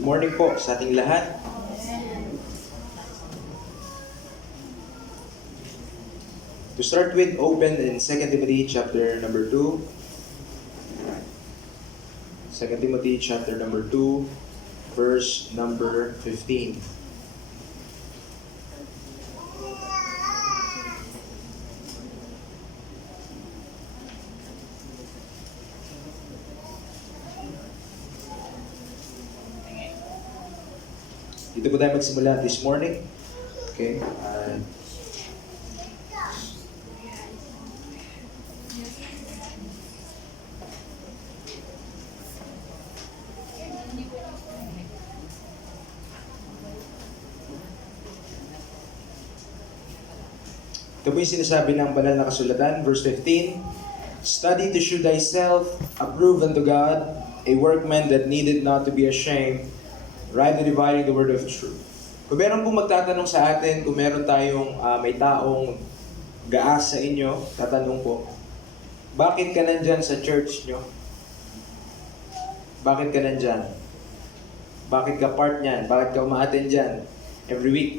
Good morning po sa ating lahat. To start with, open in 2 Timothy chapter number 2. 2 Timothy chapter number 2, verse number 15. Dito po tayo magsimula this morning. Okay? Ito po yung sinasabi ng banal na kasulatan, verse 15. Study to show thyself approved unto God, a workman that needed not to be ashamed, rightly dividing the word of truth. Kung meron pong magtatanong sa atin, kung meron tayong may taong gaas sa inyo, tatanong po, bakit ka nandyan sa church nyo? Bakit ka nandyan? Bakit ka part nyan? Bakit ka umaattend dyan every week?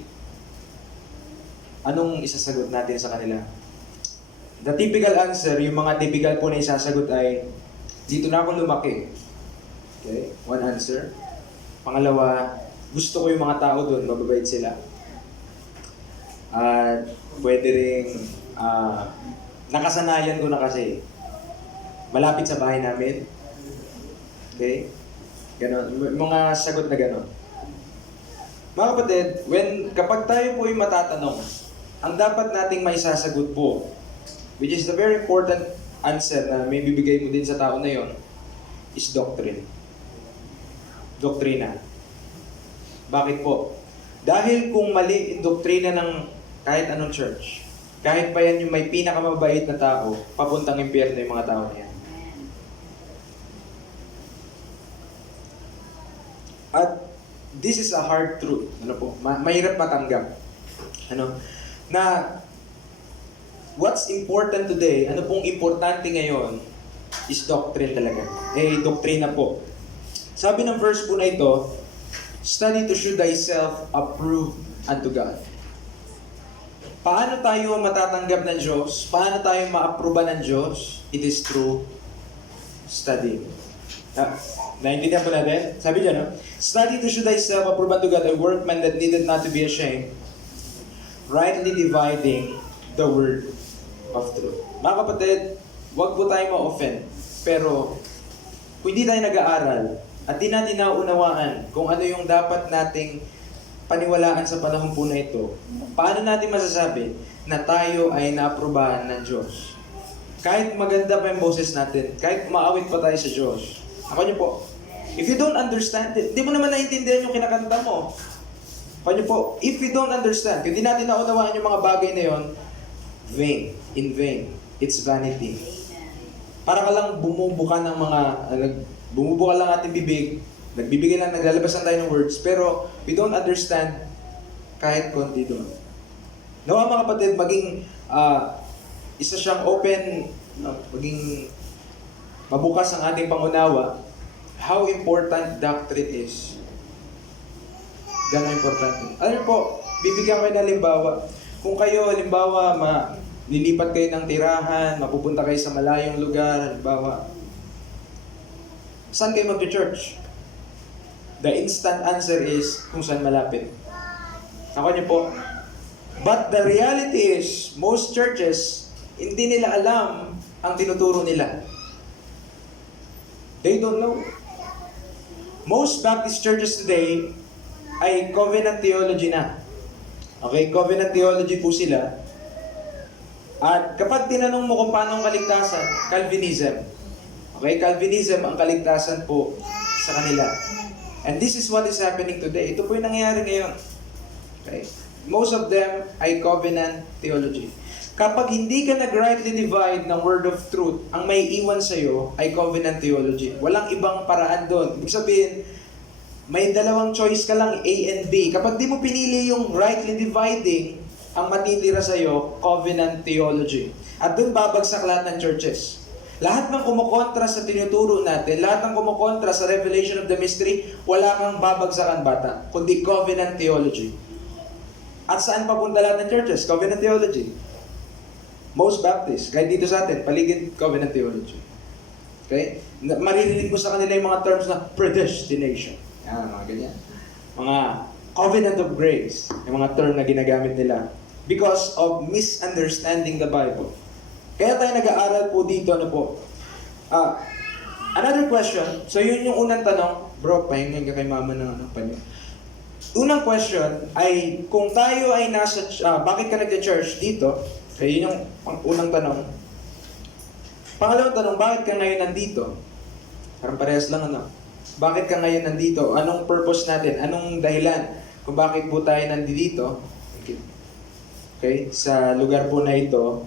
Anong isasagot natin sa kanila? The typical answer, yung mga typical po na isasagot ay, dito na ako lumaki. Okay? One answer. Pangalawa, gusto ko yung mga tao doon, mababait sila. At pwede rin, nakasanayan ko na kasi. Malapit sa bahay namin. Okay? Ganon. Mga sagot na ganon. Mga kapatid, kapag tayo po yung matatanong, ang dapat nating maisasagot po, which is the very important answer na may bibigay mo din sa tao na yon, is doctrine. Doktrina. Bakit po? Dahil kung mali yung doktrina ng kahit anong church, kahit pa yan yung may pinakamabait na tao, papuntang impyerno yung mga tao na yan. At this is a hard truth. Ano po? Mahirap matanggap. Na what's important today, ano pong importante ngayon, is doctrine talaga. Doktrina po. Sabi ng verse po na ito, study to show thyself approved unto God. Paano tayo matatanggap ng Diyos? Paano tayo ma-approve ng Diyos? It is through study. Naintindihan po natin? Sabi dyan, no? Study to show thyself approved unto God, a workman that needed not to be ashamed, rightly dividing the word of truth. Mga kapatid, huwag po tayo ma-offend. Pero, kung hindi tayo nag-aaral, at di natin naunawaan kung ano yung dapat nating paniwalaan sa panahon po na ito, paano natin masasabi na tayo ay naaprubahan ng Diyos? Kahit maganda pa yung boses natin, kahit umaawit pa tayo sa Diyos. Ako niyo po, if you don't understand it, di mo naman naiintindihan yung kinakanta mo. Ako niyo po, if you don't understand, kung di natin naunawaan yung mga bagay na yon, in vain, it's vanity. Para ka lang bumubuka ng mga, bumubuka lang ating bibig, nagbibigay lang, naglalabas lang tayo ng words, pero we don't understand kahit konti doon. Nawa mga kapatid, maging isa siyang open, maging mabukas ang ating pangunawa, how important doctrine is. Gano'ng importante. Alam po, bibigyan ko ng halimbawa. Kung kayo, halimbawa, lilipat kayo ng tirahan, mapupunta kayo sa malayong lugar, halimbawa, saan kayo mag-church? The instant answer is kung saan malapit. Ako niyo po. But the reality is, most churches, hindi nila alam ang tinuturo nila. They don't know. Most Baptist churches today ay covenant theology na. Okay, covenant theology po sila. At kapag tinanong mo kung paano ang kaligtasan, Calvinism. Okay, Calvinism ang kaligtasan po sa kanila. And this is what is happening today. Ito po yung nangyayari ngayon. Okay? Most of them ay covenant theology. Kapag hindi ka nag-rightly divide ng word of truth, ang may iwan sa'yo ay covenant theology. Walang ibang paraan doon. Ibig sabihin, may dalawang choice ka lang, A and B. Kapag di mo pinili yung rightly dividing, ang matitira sa'yo, covenant theology. At doon babagsak lahat ng churches. Lahat ng kumukontra sa tinuturo natin, lahat ng kumukontra sa revelation of the mystery, wala kang babagsakan bata, kundi covenant theology. At saan papunta lahat ng churches? Covenant theology. Most Baptists, kahit dito sa atin, paligid covenant theology. Okay? Maririnig mo sa kanila yung mga terms na predestination. Yan, mga ganyan. Mga covenant of grace, yung mga term na ginagamit nila. Because of misunderstanding the Bible. Kaya tayo nag-aaral po dito, ano po. Another question, so yun yung unang tanong, bro, pahingin ka kay mama ng ano pa niyo. Unang question ay, kung tayo ay nasa, bakit ka nag-church dito? Kaya yun yung unang tanong. Pangalawang tanong, bakit ka ngayon nandito? Parang parehas lang ano. Bakit ka ngayon nandito? Anong purpose natin? Anong dahilan kung bakit po tayo nandito? Okay, sa lugar po na ito,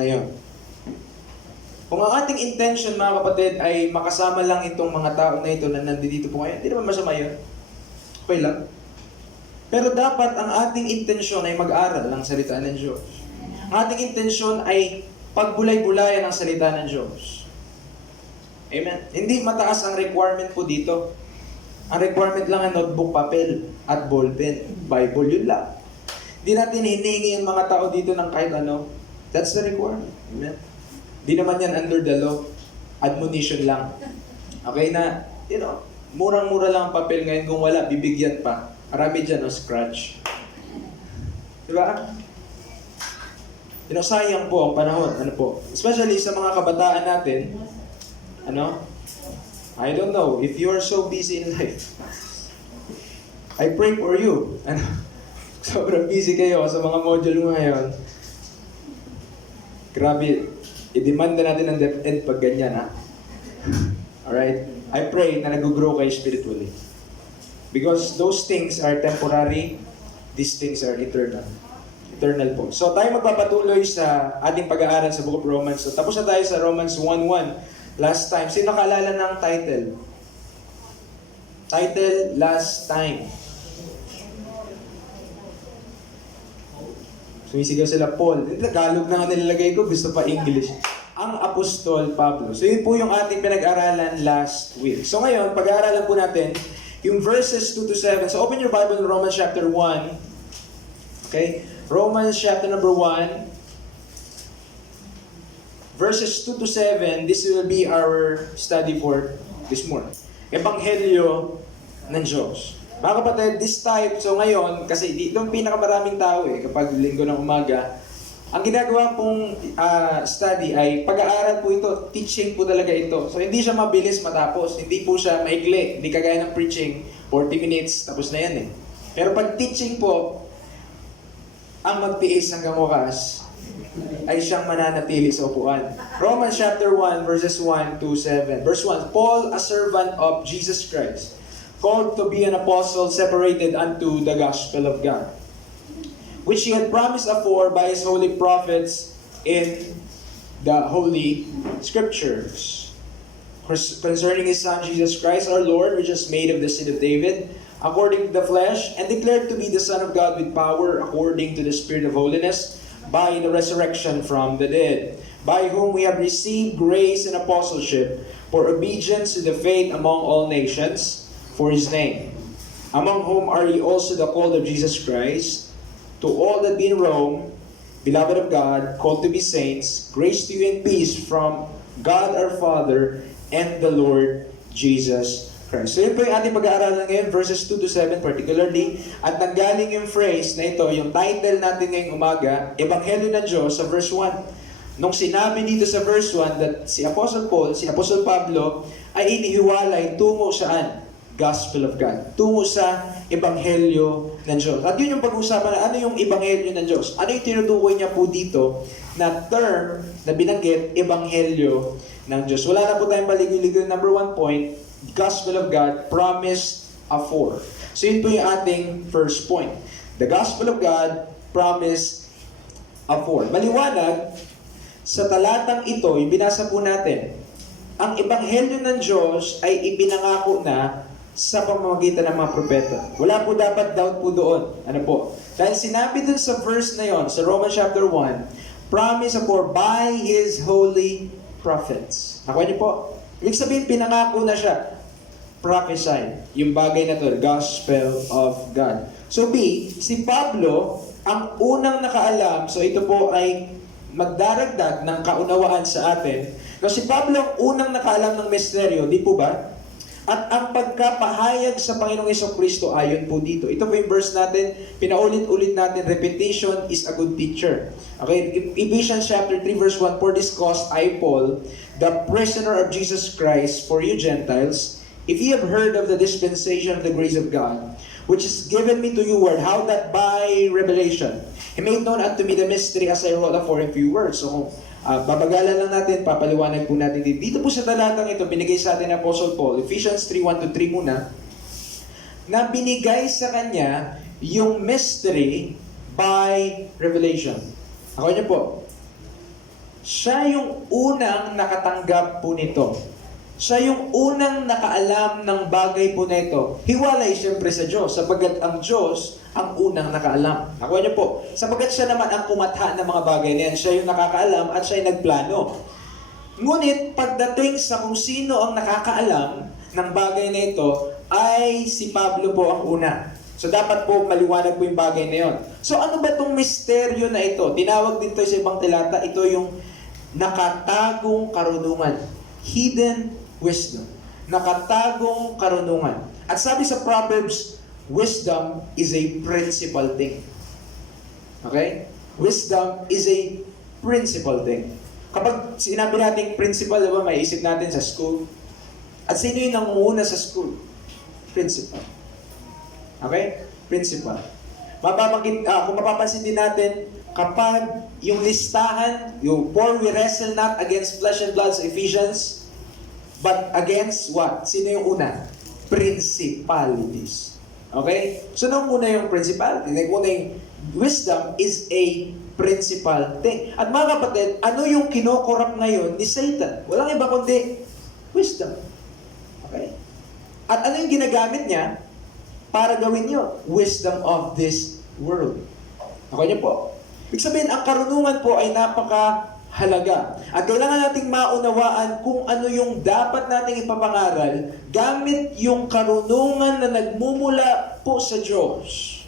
ngayon. Kung ang ating intention, mga kapatid, ay makasama lang itong mga tao na ito na nandito po ngayon, hindi naman masama yun. Okay lang. Pero dapat ang ating intensyon ay mag-aral ng salita ng Diyos. Ang ating intensyon ay pagbulay-bulayan ng salita ng Diyos. Amen? Hindi mataas ang requirement po dito. Ang requirement lang ay notebook, papel, at ballpen. Bible, yun lang. Hindi natin hinihingi ang mga tao dito ng kahit ano. That's the requirement. Amen? Di naman yan under the law. Admonition lang. Okay na, murang-mura lang ang papel ngayon. Kung wala, bibigyan pa. Marami dyan, scratch. Diba? Sayang po ang panahon. Ano po? Especially sa mga kabataan natin. I don't know. If you are so busy in life, I pray for you. Sobrang busy kayo sa mga module mo ngayon. Grabe, i-demanda natin ang DepEd pag ganyan, ha? Alright? I pray na nag-grow kayo spiritually. Because those things are temporary, these things are eternal. Eternal po. So tayo magpapatuloy sa ating pag-aaral sa Book of Romans. So tapos na tayo sa Romans 1:1. Last time. Sino nakaalala ng title? Title, last time. Sumisigaw sila, Paul. Tagalog na nga nilalagay ko, gusto pa English. Ang Apostol Pablo. So yun po yung ating pinag-aralan last week. So ngayon, pag-aaralan po natin yung verses 2-7. So open your Bible in Romans chapter 1. Okay? Romans chapter number 1. Verses 2-7, this will be our study for this morning. Ebanghelyo ng Diyos. Mga kapatid, this type, so ngayon, kasi dito ang pinakamaraming tao kapag linggo ng umaga, ang ginagawa pong study ay pag-aaral po ito, teaching po talaga ito. So hindi siya mabilis matapos, hindi po siya maikli, hindi kagaya ng preaching, 40 minutes, tapos na yan Pero pag teaching po, ang magtiis hanggang wakas, ay siyang mananatili sa upuan. Romans chapter 1, verses 1-7. Verse 1, Paul, a servant of Jesus Christ, called to be an apostle, separated unto the gospel of God, which he had promised afore by his holy prophets in the holy scriptures, concerning his Son Jesus Christ our Lord, which is made of the seed of David, according to the flesh, and declared to be the Son of God with power, according to the Spirit of holiness, by the resurrection from the dead, by whom we have received grace and apostleship for obedience to the faith among all nations, for his name, among whom are ye also the called of Jesus Christ, to all that be in Rome, beloved of God, called to be saints, grace to you and peace from God our Father and the Lord Jesus Christ. So yun po yung ating pag-aaralan ngayon, verses 2-7 particularly, at nanggaling yung phrase na ito, yung title natin ngayong umaga, Ebanghelyo ng Diyos, sa verse 1. Nung sinabi dito sa verse 1 that si Apostle Paul, si Apostle Pablo, ay inihiwalay tungo saan? Gospel of God. Tungo sa Ebanghelyo ng Diyos. At yun yung pag-usapan na ano yung Ebanghelyo ng Diyos. Ano yung tinutukoy niya po dito na term na binanggit, Ebanghelyo ng Diyos. Wala na po tayong paligoy-ligoy. Number 1 point, Gospel of God promised afore. So yun po yung ating first point. The Gospel of God promised afore. Maliwanag, sa talatang ito, yung binasa po natin, ang Ebanghelyo ng Diyos ay ipinangako na sa pamamagitan ng mga propeta. Wala po dapat doubt po doon. Ano po? Dahil sinabi dun sa verse na yon, sa Romans chapter 1, promise for by His holy prophets. Nakuha niyo po? Ibig sabihin, pinangako na siya. Prophesy. Yung bagay na to, the gospel of God. So B, si Pablo, ang unang nakaalam, so ito po ay magdaragdag ng kaunawaan sa atin. No, si Pablo ang unang nakaalam ng misteryo, di po ba? At ang pagkapahayag sa Panginoong Jesucristo ayon po dito. Ito po yung verse natin, pinaulit-ulit natin, repetition is a good teacher. Okay, Ephesians chapter 3 verse 1, for this cause I, Paul, the prisoner of Jesus Christ, for you Gentiles, if ye have heard of the dispensation of the grace of God, which is given me to you word, how that by revelation He made known unto me the mystery as I wrote afore in few words. So, babagalan lang natin, papaliwanag po natin dito. Dito po sa talatang ito, binigay sa atin ni Apostle Paul, Ephesians 3:1-3 muna, na binigay sa kanya yung mystery by revelation. Ako niyo po, siya yung unang nakatanggap po nito. Siya yung unang nakaalam ng bagay po na ito. Hiwalay siyempre sa Diyos, sapagkat ang Diyos ang unang nakaalam. Nakuha niyo po, sapagkat siya naman ang kumatha ng mga bagay na yan. Siya yung nakakaalam at siya yung nagplano. Ngunit pagdating sa kung sino ang nakakaalam ng bagay na ito, ay si Pablo po ang una. So dapat po maliwanag po yung bagay na yun. So ano ba itong misteryo na ito? Tinawag dito sa ibang talata, ito yung nakatagong karunungan. Hidden wisdom. Nakatagong karunungan. At sabi sa Proverbs, wisdom is a principal thing. Okay? Wisdom is a principal thing. Kapag sinabi natin principal, diba, may isip natin sa school. At sino yung nangunguna sa school? Principal. Okay? Principal. Kung mapapansin din natin, kapag yung listahan, yung for we wrestle not against flesh and blood sa Ephesians, but against what? Sino yung una? Principalities. Okay? So, nung una yung principality, nung una yung wisdom is a principal thing. At mga kapatid, ano yung kinokorrupt ngayon ni Satan? Walang iba kundi wisdom. Okay? At ano yung ginagamit niya para gawin yun? Wisdom of this world. Okay niyo po? Ibig sabihin, ang karunungan po ay napakahalaga. At kailangan nating maunawaan kung ano yung dapat nating ipapangaral gamit yung karunungan na nagmumula po sa Diyos.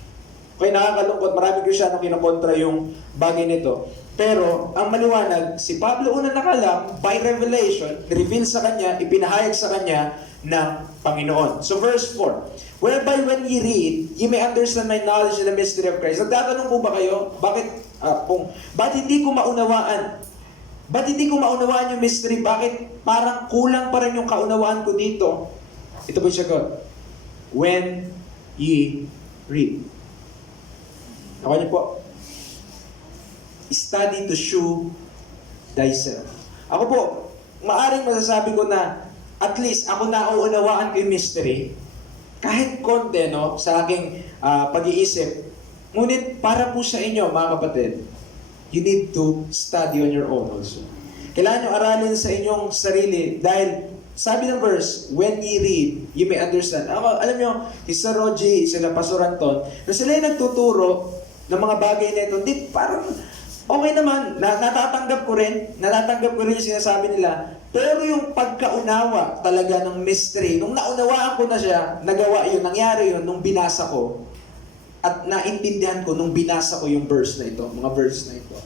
Okay, nakakalungkot. Maraming Kristyano kinokontra yung bagay nito. Pero, ang maliwanag, si Pablo unang nakalam, by revelation, reveal sa kanya, ipinahayag sa kanya ng Panginoon. So, verse 4, whereby when ye read, ye may understand my knowledge in the mystery of Christ. Nagtatanong po ba kayo, ba't hindi ko maunawaan? Ba't hindi ko maunawaan yung mystery? Bakit parang kulang pa rin yung kaunawaan ko dito? Ito po yung sagot. When ye read. Ako niyo po. Study to shew thyself. Ako po, maaring masasabi ko na at least ako nauunawaan ko yung mystery kahit konti, no, sa aking pag-iisip. Ngunit para po sa inyo, mga kapatid, you need to study on your own also. Kailangan nyo aralin sa inyong sarili dahil sabi ng verse, when ye read, you may understand. Alam nyo, si Sir Rogie, sila Pastor Anton, na sila yung nagtuturo ng mga bagay na ito, di parang okay naman, natatanggap ko rin yung sinasabi nila, pero yung pagkaunawa talaga ng mystery, nung naunawaan ko na siya, nagawa yun, nangyari yun, nung binasa ko, at naintindihan ko nung binasa ko yung verse na ito, mga verse na ito.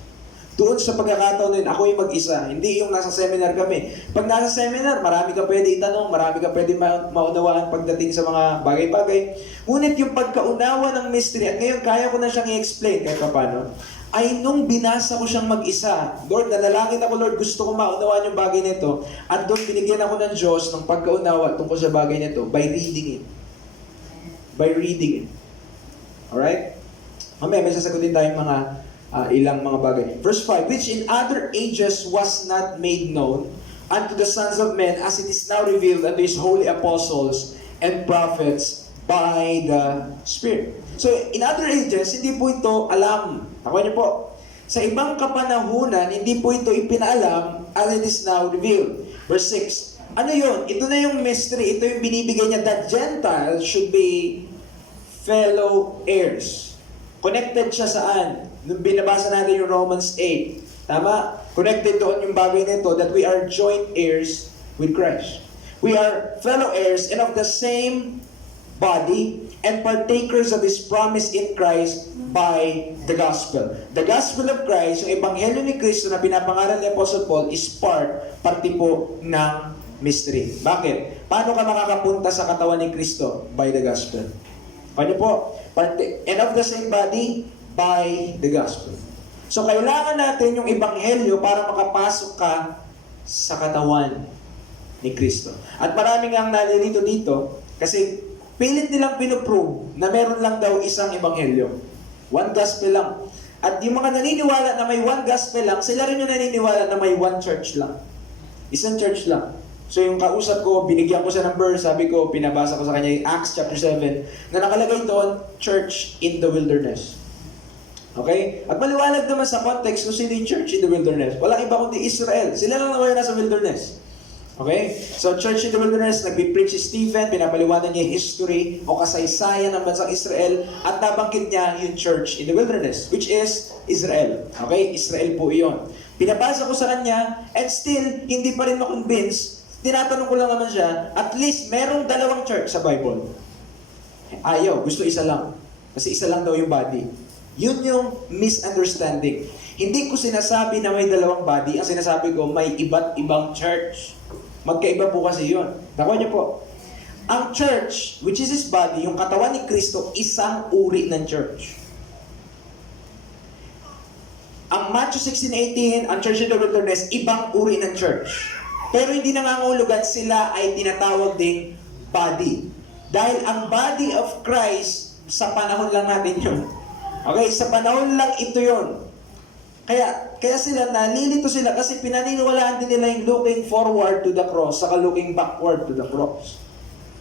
Doon sa pagkakataon na yun, ako yung mag-isa, hindi yung nasa seminar kami. Pag nasa seminar, marami ka pwede itanong, marami ka pwede maunawaan pagdating sa mga bagay-bagay. Ngunit yung pagkaunawa ng mystery, at ngayon kaya ko na siyang i-explain kahit paano, ay nung binasa ko siyang mag-isa, Lord, nanalangin ako, Lord, gusto ko maunawaan yung bagay nito, at doon binigyan ako ng Diyos ng pagkaunawa tungkol sa bagay nito by reading it. By reading it. Alright? Mamaya, may sasagutin tayong mga ilang mga bagay. Verse 5, which in other ages was not made known unto the sons of men, as it is now revealed unto his holy apostles and prophets by the Spirit. So, in other ages, hindi po ito alam. Ako niyo po. Sa ibang kapanahunan, hindi po ito ipinaalam as it is now revealed. Verse 6, ano yun? Ito na yung mystery. Ito yung binibigay niya that Gentiles should be fellow heirs. Connected siya saan? Nung binabasa natin yung Romans 8. Tama? Connected doon yung bagay nito that we are joint heirs with Christ. We are fellow heirs and of the same body and partakers of His promise in Christ by the gospel. The gospel of Christ, yung ebanghelyo ni Kristo na pinapangaral ni Apostle Paul is parte po ng mystery. Bakit? Paano ka makakapunta sa katawan ni Kristo? By the gospel. Paano po? And of the same body, by the gospel. So, kailangan natin yung ebanghelyo para makapasok ka sa katawan ni Kristo. At maraming ang nalilito dito kasi pilit nilang pinuprove na meron lang daw isang ebanghelyo. One gospel lang. At yung mga naniniwala na may one gospel lang, sila rin yung naniniwala na may one church lang. Isang church lang. So yung kausap ko, binigyan ko siya ng verse, sabi ko, pinabasa ko sa kanya yung Acts chapter 7, na nakalagay doon, church in the wilderness. Okay? At maliwanag naman sa context kung sino yung church in the wilderness. Walang iba kundi Israel. Sila lang naman yung nasa wilderness. Okay? So, church in the wilderness, nagpipreach si Stephen, pinapaliwanag niya yung history o kasaysayan ng bansang Israel, at nabanggit niya yung church in the wilderness, which is Israel. Okay? Israel po iyon. Pinabasa ko sa kanya, and still, hindi pa rin ma-convince. Tinatanong ko lang naman siya, at least, merong dalawang church sa Bible. Ayaw, gusto isa lang. Kasi isa lang daw yung body. Yun yung misunderstanding. Hindi ko sinasabi na may dalawang body. Ang sinasabi ko, may iba't ibang church. Magkaiba po kasi yun. Nakuha niyo po. Ang church, which is His body, yung katawan ni Kristo, isang uri ng church. Ang Matthew 16:18, ang church in the wilderness, ibang uri ng church. Pero hindi nangangahulugan sila ay tinatawag ding body. Dahil ang body of Christ, sa panahon lang natin yun. Okay, sa panahon lang ito yun. Kaya sila, nalilito sila kasi pinaniniwalaan din nila yung looking forward to the cross, saka looking backward to the cross.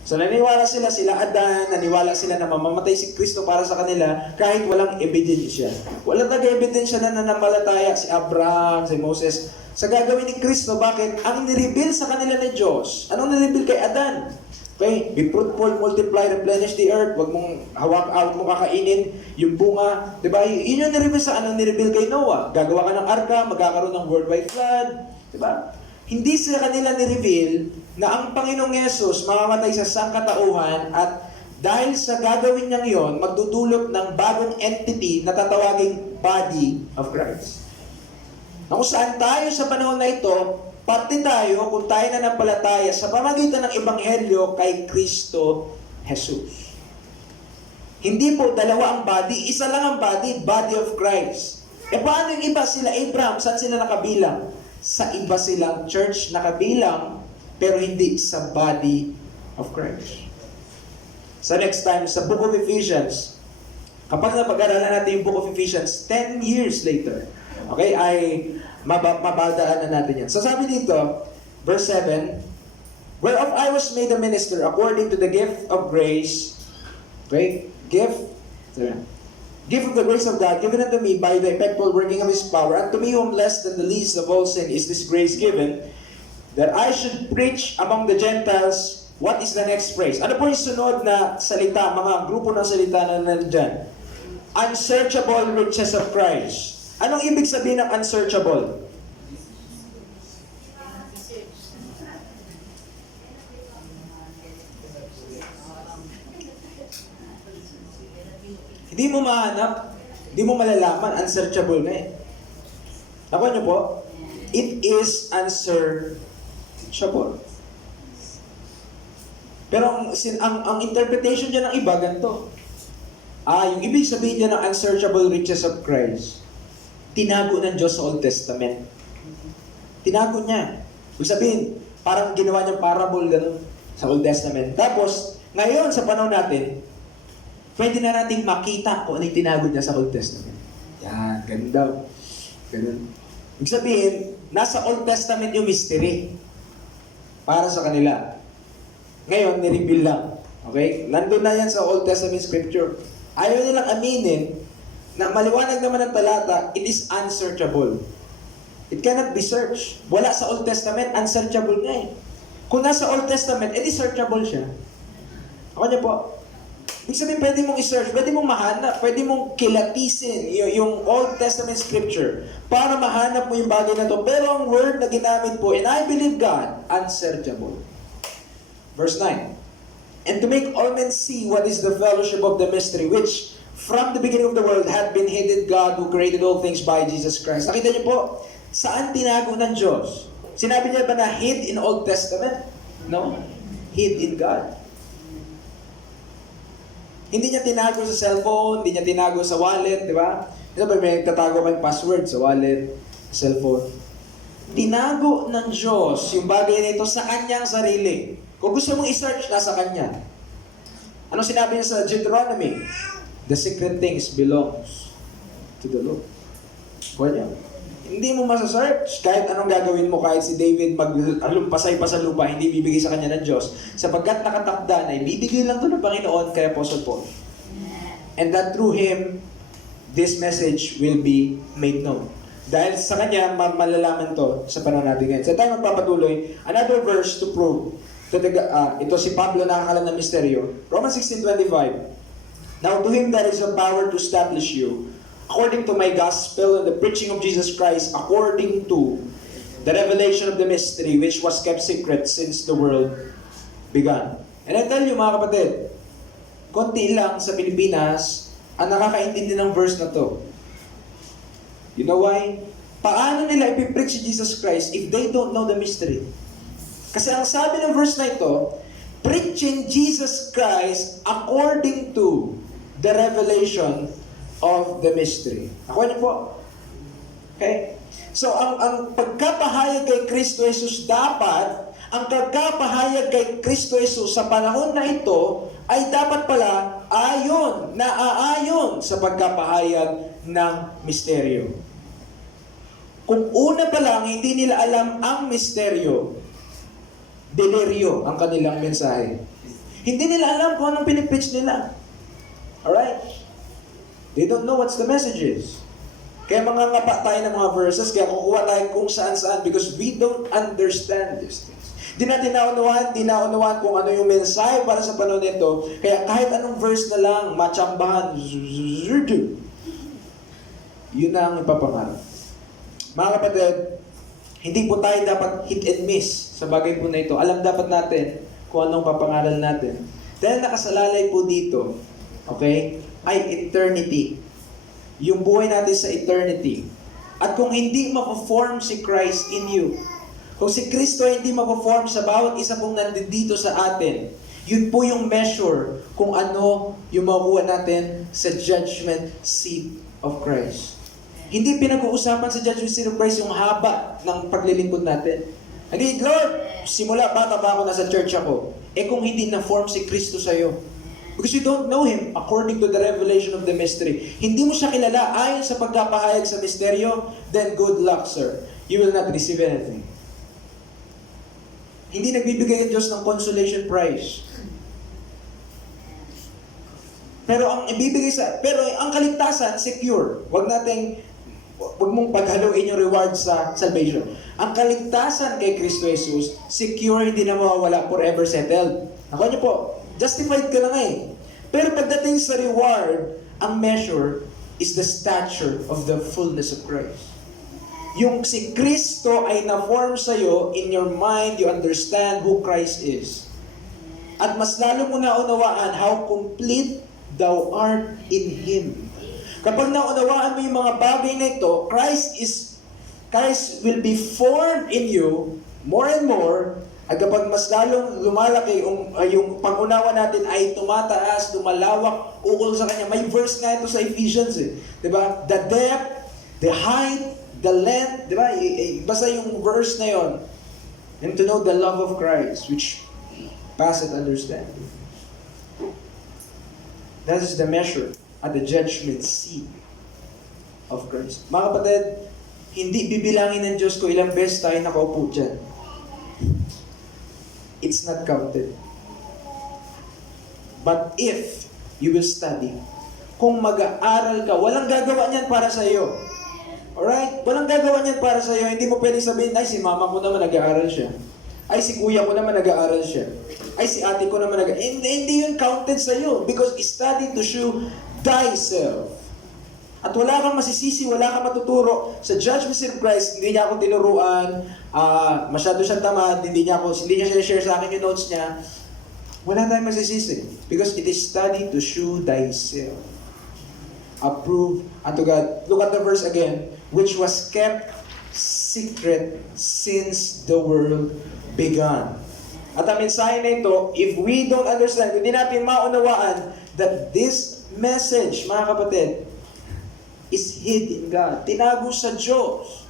So naniwala sila Adan, naniwala sila na mamamatay si Kristo para sa kanila kahit walang ebidensya. Walang taga-ebidensya na nananampalataya si Abraham, si Moses. Sa gagawin ni Kristo, bakit? Ang nireveal sa kanila ni Diyos. Anong nireveal kay Adan? Okay, be fruitful, multiply, replenish the earth. Huwag mong huwag mong kakainin yung bunga. Diba? Yun yung nireveal sa anong nireveal kay Noah. Gagawa ka ng arka, magkakaroon ng worldwide flood. Diba? Hindi sa kanila nireveal na ang Panginoong Yesus mamamatay sa sangkatauhan at dahil sa gagawin niyang yon, magdudulot ng bagong entity na tatawaging body of Christ. Kung saan tayo sa panahon na ito, parte tayo kung tayo nanampalataya sa pamagitan ng Ebanghelyo kay Kristo Jesus. Hindi po dalawa ang body, isa lang ang body, body of Christ. E paano yung iba? Sila Abraham, saan sila nakabilang? Sa iba silang church nakabilang, pero hindi sa body of Christ. So next time, sa Book of Ephesians, kapag napag-aralan natin yung Book of Ephesians, 10 years later, okay, ay mabadaanan natin yan. So sabi dito, verse 7, whereof I was made a minister according to the gift of grace, okay, gift of the grace of God given unto me by the effectual working of His power, and to me whom less than the least of all sin is this grace given, that I should preach among the Gentiles. What is the next phrase? Ano po yung sunod na salita, mga grupo ng salita na nandyan? Unsearchable riches of Christ. Anong ibig sabihin ng unsearchable? Hindi mo mahanap, hindi mo malalaman, unsearchable na eh. Nakuha niyo po? It is unsearchable. Pero ang interpretation dyan ng iba, ganito. Yung ibig sabihin dyan ng unsearchable riches of Christ, tinago ng Diyos sa Old Testament. Tinago niya. Ibig sabihin, parang ginawa niyang parable ganun sa Old Testament. Tapos, ngayon sa panahon natin, pwede na nating makita kung ano yung tinago niya sa Old Testament. Yan, ganun daw. Ganun. Ibig sabihin, nasa Old Testament yung mystery para sa kanila. Ngayon, nireveal lang. Okay? Nandun na yan sa Old Testament scripture. Ayaw nilang aminin na maliwanag naman ang talata, it is unsearchable. It cannot be searched. Wala sa Old Testament, unsearchable nga eh. Kung nasa Old Testament, edi searchable siya. Ako niya po. Ibig sabihin, pwede mong i-search, pwede mong mahanap, pwede mong kilatisin yung Old Testament Scripture para mahanap mo yung bagay na to. Pero ang word na ginamit po, and I believe God, unsearchable. Verse 9. And to make all men see what is the fellowship of the mystery, which from the beginning of the world had been hidden God who created all things by Jesus Christ. Nakita niyo po, saan tinago ng Diyos? Sinabi niya ba na hid in Old Testament? No. Hid in God. Hindi niya tinago sa cellphone, hindi niya tinago sa wallet, di ba? Kasi may tatago kang password sa wallet, cellphone. Tinago ng Diyos yung bagay na ito sa kanyang sarili. Kung gusto mong i-search, nasa kanya. Ano sinabi niya sa Deuteronomy? The secret things belongs to the Lord. Kuha hindi mo masasearch kahit anong gagawin mo, kahit si David maglumpasay pa sa lupa, hindi bibigay sa kanya ng Diyos. Sapagkat nakatakda na ibibigay lang ito ng Panginoon kay Apostle Paul. And that through him, this message will be made known. Dahil sa kanya, malalaman to sa panahon natin ngayon. Sa tayo magpapatuloy, another verse to prove. Ito si Pablo nakakalam ng misteryo. Romans 16:25. Now to him that is the power to establish you, according to my gospel and the preaching of Jesus Christ, according to the revelation of the mystery which was kept secret since the world began. And I tell you mga kapatid, konti lang sa Pilipinas ang nakakaintindi ng verse na to. You know why? Paano nila ipipreach si Jesus Christ if they don't know the mystery? Kasi ang sabi ng verse na ito, preaching Jesus Christ according to the revelation of the mystery. Ako niyo po. Okay? So, ang pagkapahayag kay Kristo Jesus dapat, ang pagkapahayag kay Kristo Jesus sa panahon na ito, ay dapat pala naaayon sa pagkapahayag ng misteryo. Kung una pa lang, hindi nila alam ang misteryo, deliryo ang kanilang mensahe. Hindi nila alam kung anong pinipreach nila. Alright? They don't know what's the messages. Kaya mga ngapa tayo ng mga verses, kaya kukuha tayo kung saan-saan because we don't understand these things. Di natin naunawaan kung ano yung mensahe para sa panahon nito. Kaya kahit anong verse na lang, matsambahan, yun na ang ipapangarap. Mga kapatid, hindi po tayo dapat hit and miss sa bagay po na ito. Alam dapat natin kung anong papangaral natin. Dahil nakasalalay po dito, okay, ay eternity. Yung buhay natin sa eternity. At kung hindi mapaform si Christ in you, kung si Kristo ay hindi mapaform sa bawat isa pong nandito sa atin, yun po yung measure kung ano yung makuha natin sa judgment seat of Christ. Hindi pinag-uusapan sa judgment seat of Christ yung haba ng paglilingkod natin. Hindi, Lord, simula bata pa ako nasa church ako. Kung hindi na-form si Kristo sa'yo, because you don't know Him according to the revelation of the mystery. Hindi mo siya kilala ayon sa pagkapahayag sa misteryo, then good luck, sir. You will not receive anything. Hindi nagbibigay ang Diyos ng consolation prize. Pero ang kaligtasan, secure. Wag mong paghaluin yung reward sa salvation. Ang kaligtasan kay Kristo Jesus, secure, hindi na mawawala, forever settled. Ako niyo po, justified ka na nga eh. Pero pagdating sa reward, ang measure is the stature of the fullness of Christ. Yung si Kristo ay na-form sa'yo, in your mind, you understand who Christ is. At mas lalo mo naunawaan how complete thou art in Him. Kapag naunawaan mo yung mga bagay na ito, Christ will be formed in you more and more. At kapag mas lalong lumalaki, yung pag-unawa natin ay tumataas, lumalawak, ukol sa Kanya. May verse nga ito sa Ephesians eh. Diba? The depth, the height, the length, diba? Basta yung verse na yon. And to know the love of Christ, which passeth understanding. That is the measure at the judgment seat of Christ. Mga kapatid, hindi bibilangin ng Diyos ko ilang beses tayo nakaupo dyan. It's not counted. But if you will study, kung mag-aaral ka, walang gagawa niyan para sa iyo. Alright? Walang gagawa niyan para sa iyo. Hindi mo pwedeng sabihin, ay si mama ko naman nag-aaral siya. Ay, si kuya ko naman nag-aaral siya. Ay, si ate ko naman nag-aaral. Hindi yun counted sa'yo because study to show thyself. At wala kang masisisi, wala kang matuturo. Sa judgment seat of Christ, hindi niya ako tinuruan, masyado siyang tamad, hindi niya share sa akin yung notes niya. Wala tayong masisisi. Because it is study to shew thyself. Approve unto God. Look at the verse again. Which was kept secret since the world began. At ang mensahe na ito, if we don't understand, hindi natin maunawaan that this message, mga kapatid, is hid in God. Tinago sa Diyos.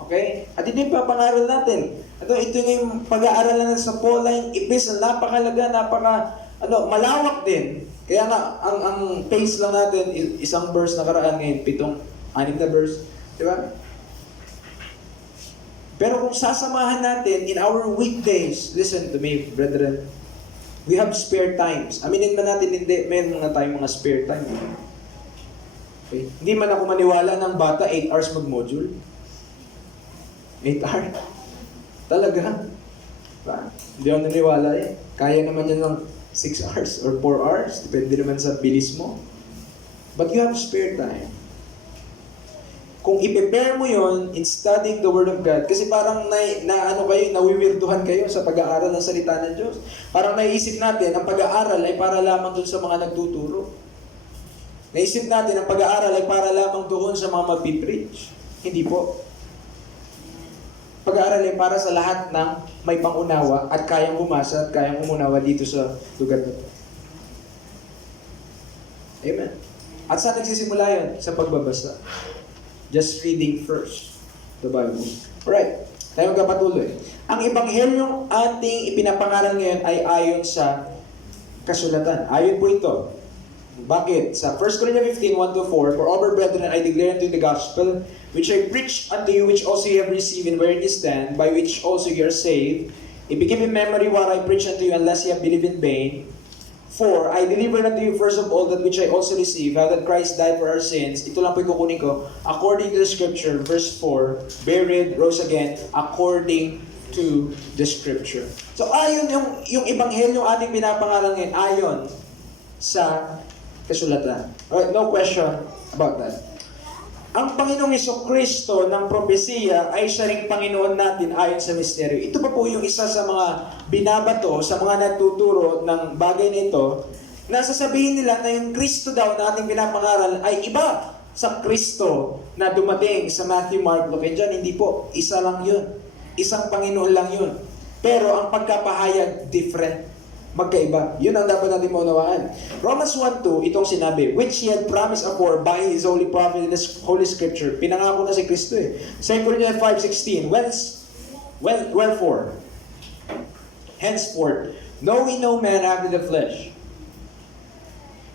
Okay? At ito yung papangaral natin. Ito yung pag-aaralan sa Pauline Epistle, napakalaga, malawak din. Kaya nga, ang pace lang natin, isang verse nakaraan ngayon, 6 na verse. Di ba? Pero kung sasamahan natin in our weekdays, listen to me, brethren, we have spare times. Aminin ba natin, hindi, meron na tayong mga spare time. Okay. Hindi man ako maniwala ng bata 8 hours mag-module. 8 hours? Talaga? Diba? Hindi ako naniwala eh. Kaya naman yan ng 6 hours or 4 hours. Depende naman sa bilis mo. But you have spare time. Kung i-prepare mo yon in studying the Word of God, kasi parang nawiwirduhan kayo sa pag-aaral ng salita ng Diyos. Parang naisip natin, ang pag-aaral ay para lamang dun sa mga nagtuturo. Naisip natin, ang pag-aaral ay para lamang doon sa mga magpipreach. Hindi po. Pag-aaral ay para sa lahat ng may pangunawa at kayang bumasa at kayang umunawa dito sa lugar na ito. Amen. At saan nagsisimula yun? Sa pagbabasa. Just reading first the Bible. Alright. Tayo magkapatuloy. Ang ebanghelyong ating ipinapangaral ngayon ay ayon sa kasulatan. Ayon po ito. Bakit? Sa 1 Corinthians 15, 1-4, For all brethren, I declare unto you the gospel, which I preached unto you, which also you have received, and wherein you stand, by which also you are saved. It became in memory what I preached unto you, unless you have believed in vain. For I delivered unto you first of all that which I also received, how that Christ died for our sins. Ito lang po kukunin ko. According to the scripture, verse 4, buried, rose again, according to the scripture. So ayon yung ebanghelyong ating pinapangaral ngayon, ayon sa kasulatan. Alright, no question about that. Ang Panginoong Jesucristo ng propesiya ay siya ring Panginoon natin ayon sa misteryo. Ito pa po yung isa sa mga binabato, sa mga nagtuturo ng bagay na ito, na sasabihin nila na yung Kristo daw na ating pinapangaral ay iba sa Kristo na dumating sa Matthew, Mark, Luke, and John. Hindi po. Isa lang yun. Isang Panginoon lang yun. Pero ang pagkapahayag, different. Magkaiba. Yun ang dapat natin maunawaan. Romans 1:2, itong sinabi, which He had promised afore by His holy prophet in this holy scripture. Pinangako na si Kristo eh. 2 Corinthians 5:16, wherefore, henceforth, know we no man after the flesh.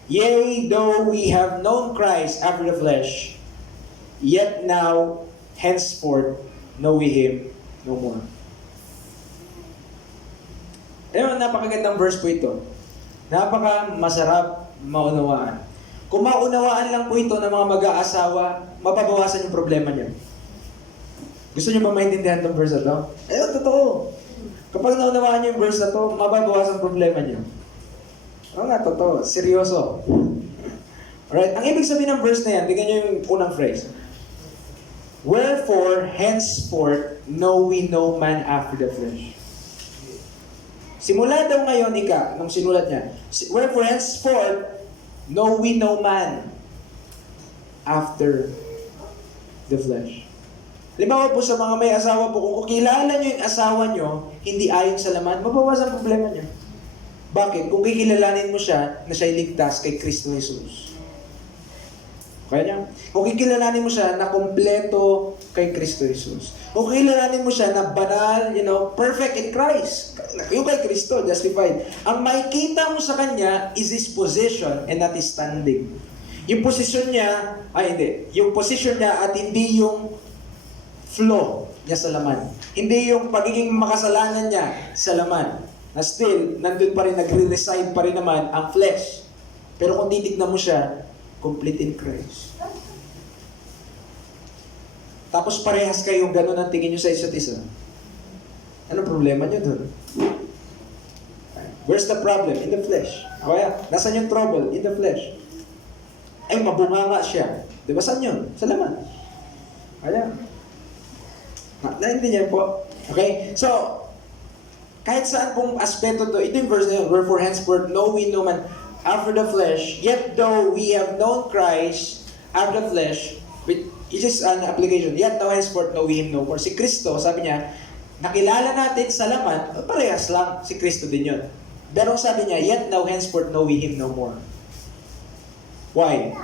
Yea, though we have known Christ after the flesh, yet now, henceforth, know we Him no more. Ayun, napakagandang verse po ito. Masarap maunawaan. Kung maunawaan lang po ito ng mga mag-aasawa, mapabawasan yung problema niyo. Gusto niyo ba maintindihan itong verse na ito? Ayun, totoo. Kapag naunawaan niyo yung verse na ito, mapabawasan yung problema niyo. Oo nga, totoo. Seryoso. Alright, ang ibig sabihin ng verse na yan, tingnan niyo yung unang phrase. Wherefore, henceforth, know we no man after the flesh. Simula daw ngayon, nung sinulat niya, wherefore henceforth, know we no man after the flesh. Halimbawa po sa mga may asawa po, kung kilala niyo yung asawa niyo, hindi ayon sa laman, mabawasan ang problema niyo. Bakit? Kung kikilalanin mo siya na siya'y ligtas kay Kristo Jesus. Kaya niya? Kung kikilalanin mo siya na kompleto kay Kristo Jesus. Kung kikilalanin mo siya na banal, perfect in Christ. Yung kay Kristo, justified. Ang makikita mo sa Kanya is His position and not His standing. Yung posisyon niya, yung posisyon niya at hindi yung flow niya sa laman. Hindi yung pagiging makasalanan niya sa laman. Na still, nandun pa rin, nagre-reside pa rin naman ang flesh. Pero kung titignan mo siya, complete in Christ. Tapos parehas kayong ganun ang tingin nyo sa isa't isa. Anong problema nyo dun? Where's the problem? In the flesh. Kaya, nasan yung trouble? In the flesh. Ay, mabunganga siya. Di ba saan yun? Sa laman. Kaya, naintindihan po. Okay? So, kahit saan pong aspeto to, ito yung verse na yun, wherefore henceforth know we no man after the flesh, yet though we have known Christ after the flesh, it is an application, yet now henceforth know we him no more. Si Kristo, sabi niya, nakilala natin sa laman, parehas lang, si Kristo din yun. Pero sabi niya, yet now henceforth know we him no more. Why?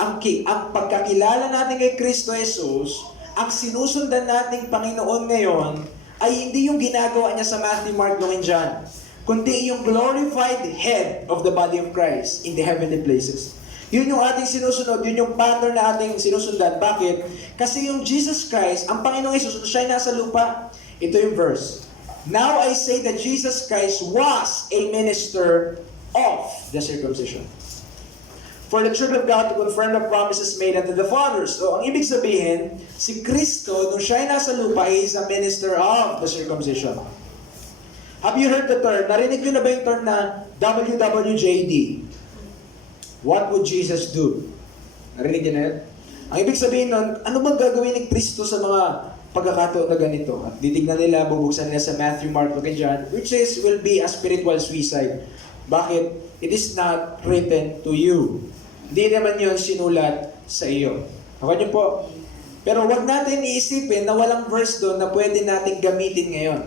Ang pagkakilala natin kay Kristo Jesus, ang sinusundan nating Panginoon ngayon, ay hindi yung ginagawa niya sa Matthew, Mark, Luke, and John, kundi yung glorified head of the body of Christ in the heavenly places. Yun yung ating sinusunod, yun yung pattern na ating sinusundan. Bakit? Kasi yung Jesus Christ, ang Panginoong Jesus, siya ay nasa lupa. Ito yung verse. Now I say that Jesus Christ was a minister of the circumcision, for the children of God to confirm the promises made unto the fathers. So, ang ibig sabihin, si Kristo, nung siya ay nasa lupa, he is a minister of the circumcision. Have you heard the term? Narinig nyo na ba yung term na WWJD? What would Jesus do? Narinig nyo na yun? Ang ibig sabihin nun, ano bang gagawin ni Kristo sa mga pagkakataon na ganito? At titignan nila, bubuksan nila sa Matthew, Mark, Luke, and John, which will be a spiritual suicide. Bakit? It is not written to you. Hindi naman yun sinulat sa iyo. Ako niyo po. Pero wag natin iisipin na walang verse doon na pwede natin gamitin ngayon.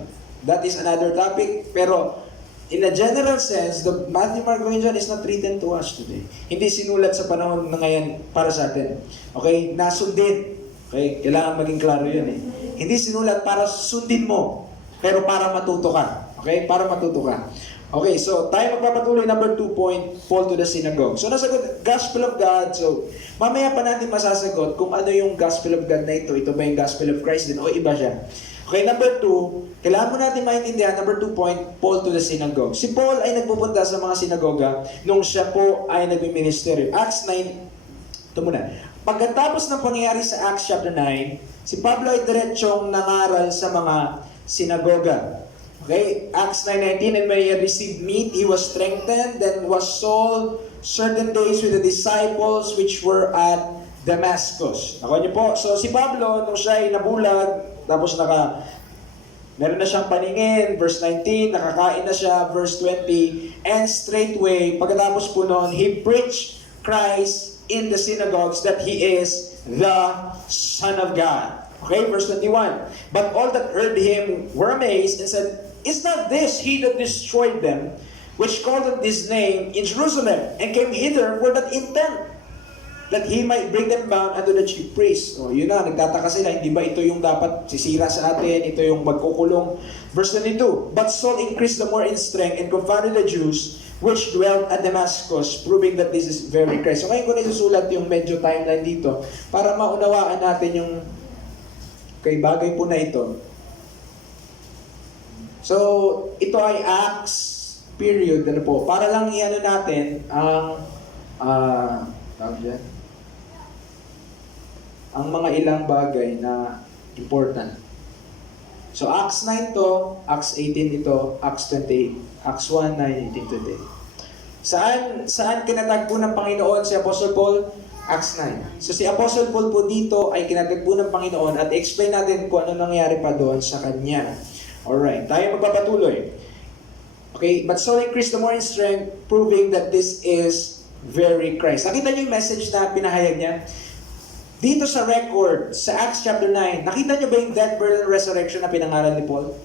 That is another topic. Pero in a general sense, the Matthew, Mark, Luke, and John is not written to us today. Hindi sinulat sa panahon na ngayon para sa atin. Okay? Nasundin. Okay? Kailangan maging klaro yun eh. Hindi sinulat para sundin mo, pero para matuto ka. Okay? Para matuto ka. Okay, so tayo magpapatuloy. Number 2 point, Paul to the synagogue. So nasagot, Gospel of God. So mamaya pa natin masasagot kung ano yung Gospel of God na ito. Ito ba yung Gospel of Christ din o iba siya? Okay, number 2, kailangan mo natin maintindihan. Number 2 point, Paul to the synagogue. Si Paul ay nagpupunta sa mga sinagoga nung siya po ay nagmi-minister. Acts 9, ito muna. Pagkatapos ng pangyayari sa Acts chapter 9, si Pablo ay diretsyong nangaral sa mga sinagoga. Okay, Acts 9:19, and when he had received meat, he was strengthened, then was sold certain days with the disciples which were at Damascus. Nakuha niyo po? So si Pablo, nung siya ay nabulag, tapos meron na siyang paningin, verse 19, nakakain na siya, verse 20, and straightway, pagkatapos po noon, he preached Christ in the synagogues that he is the Son of God. Okay, verse 21. But all that heard him were amazed and said, is not this he that destroyed them, which called on this name in Jerusalem, and came hither for that intent, that he might bring them bound unto the chief priests? O yun na, nagtataka sila, hindi ba ito yung dapat sisira sa atin, ito yung magkukulong? Verse 22, but Saul increased the more in strength and confounded the Jews which dwelt at Damascus, proving that this is very Christ. So ngayon ko na isusulat yung medyo timeline dito, para maunawaan natin yung kay bagay po na ito. So, ito ay Acts period, ano po, para lang iano natin ang ang mga ilang bagay na important. So, Acts 9 to, Acts 18 ito, Acts 28, Acts 1, 9, 18, 20. Saan kinatagpo ng Panginoon si Apostle Paul? Acts 9. So, si Apostle Paul po dito ay kinatagpo ng Panginoon at explain natin kung ano nangyari pa doon sa kanya. Alright, tayo magpapatuloy. Okay, but Saul increased the more in strength, proving that this is very Christ. Nakita niyo yung message na pinahayag niya? Dito sa record, sa Acts chapter 9, nakita niyo ba yung death, burial, and resurrection na pinangaral ni Paul?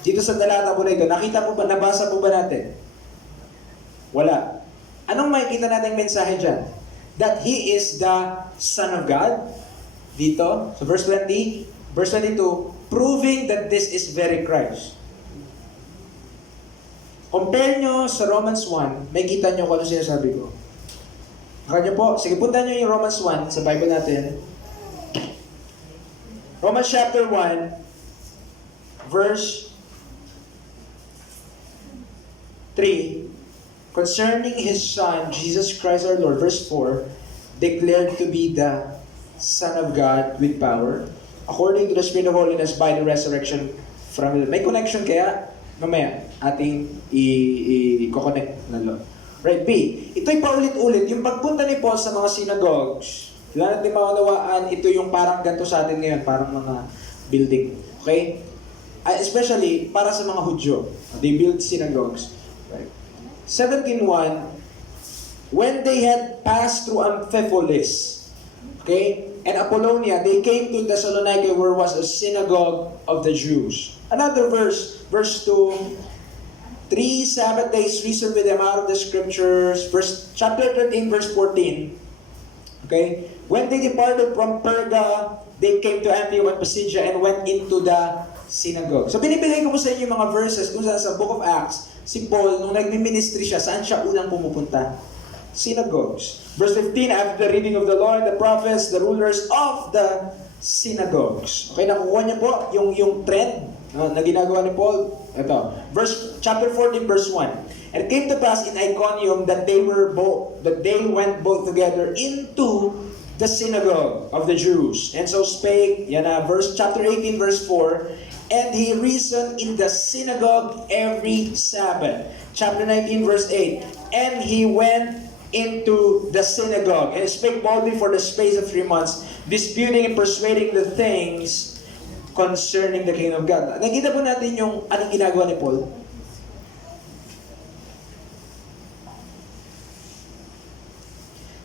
Dito sa talata po na ito, nakita po ba, nabasa po ba natin? Wala. Anong makikita natin mensahe dyan? That He is the Son of God. Dito, sa verse 20, verse 22, proving that this is very Christ. Compare nyo sa Romans 1, may kita nyo kung ano sinasabi ko. Baka nyo po, sige punta nyo yung Romans 1 sa Bible natin. Romans chapter 1, verse 3, concerning His Son, Jesus Christ our Lord, verse 4, declared to be the Son of God with power, according to the Spirit of holiness by the resurrection from the... May connection kaya? Mamaya, ating i-connect na lo. Right, B. Ito'y paulit-ulit. Yung pagpunta ni Paul sa mga synagogues, wala natin maunawaan, ito yung parang ganito sa atin ngayon, parang mga building. Okay? Especially para sa mga Hudyo. They build synagogues. Right? 17:1, when they had passed through Amphipolis, okay, and Apollonia, they came to Thessalonica where was a synagogue of the Jews. Another verse, verse 2, 3 Sabbath days reasoned with them out of the scriptures. Chapter 13, verse 14. Okay? When they departed from Perga, they came to Antioch and Pisidia and went into the synagogue. So binibigay ko po sa inyo yung mga verses kung saan sa Book of Acts, si Paul, nung nagmi-ministry siya, saan siya unang pumupunta? Synagogues. Verse 15, after the reading of the law and the prophets, the rulers of the synagogues. Okay, nakukuha niyo po yung trend na ginagawa ni Paul. Ito, chapter 14, verse 1. And it came to pass in Iconium that they went both together into the synagogue of the Jews. And so spake, chapter 18, verse 4, and he reasoned in the synagogue every Sabbath. Chapter 19, verse 8, and he went into the synagogue and spake boldly for the space of 3 months, disputing and persuading the things concerning the kingdom of God. Nakita po natin yung anong ginagawa ni Paul.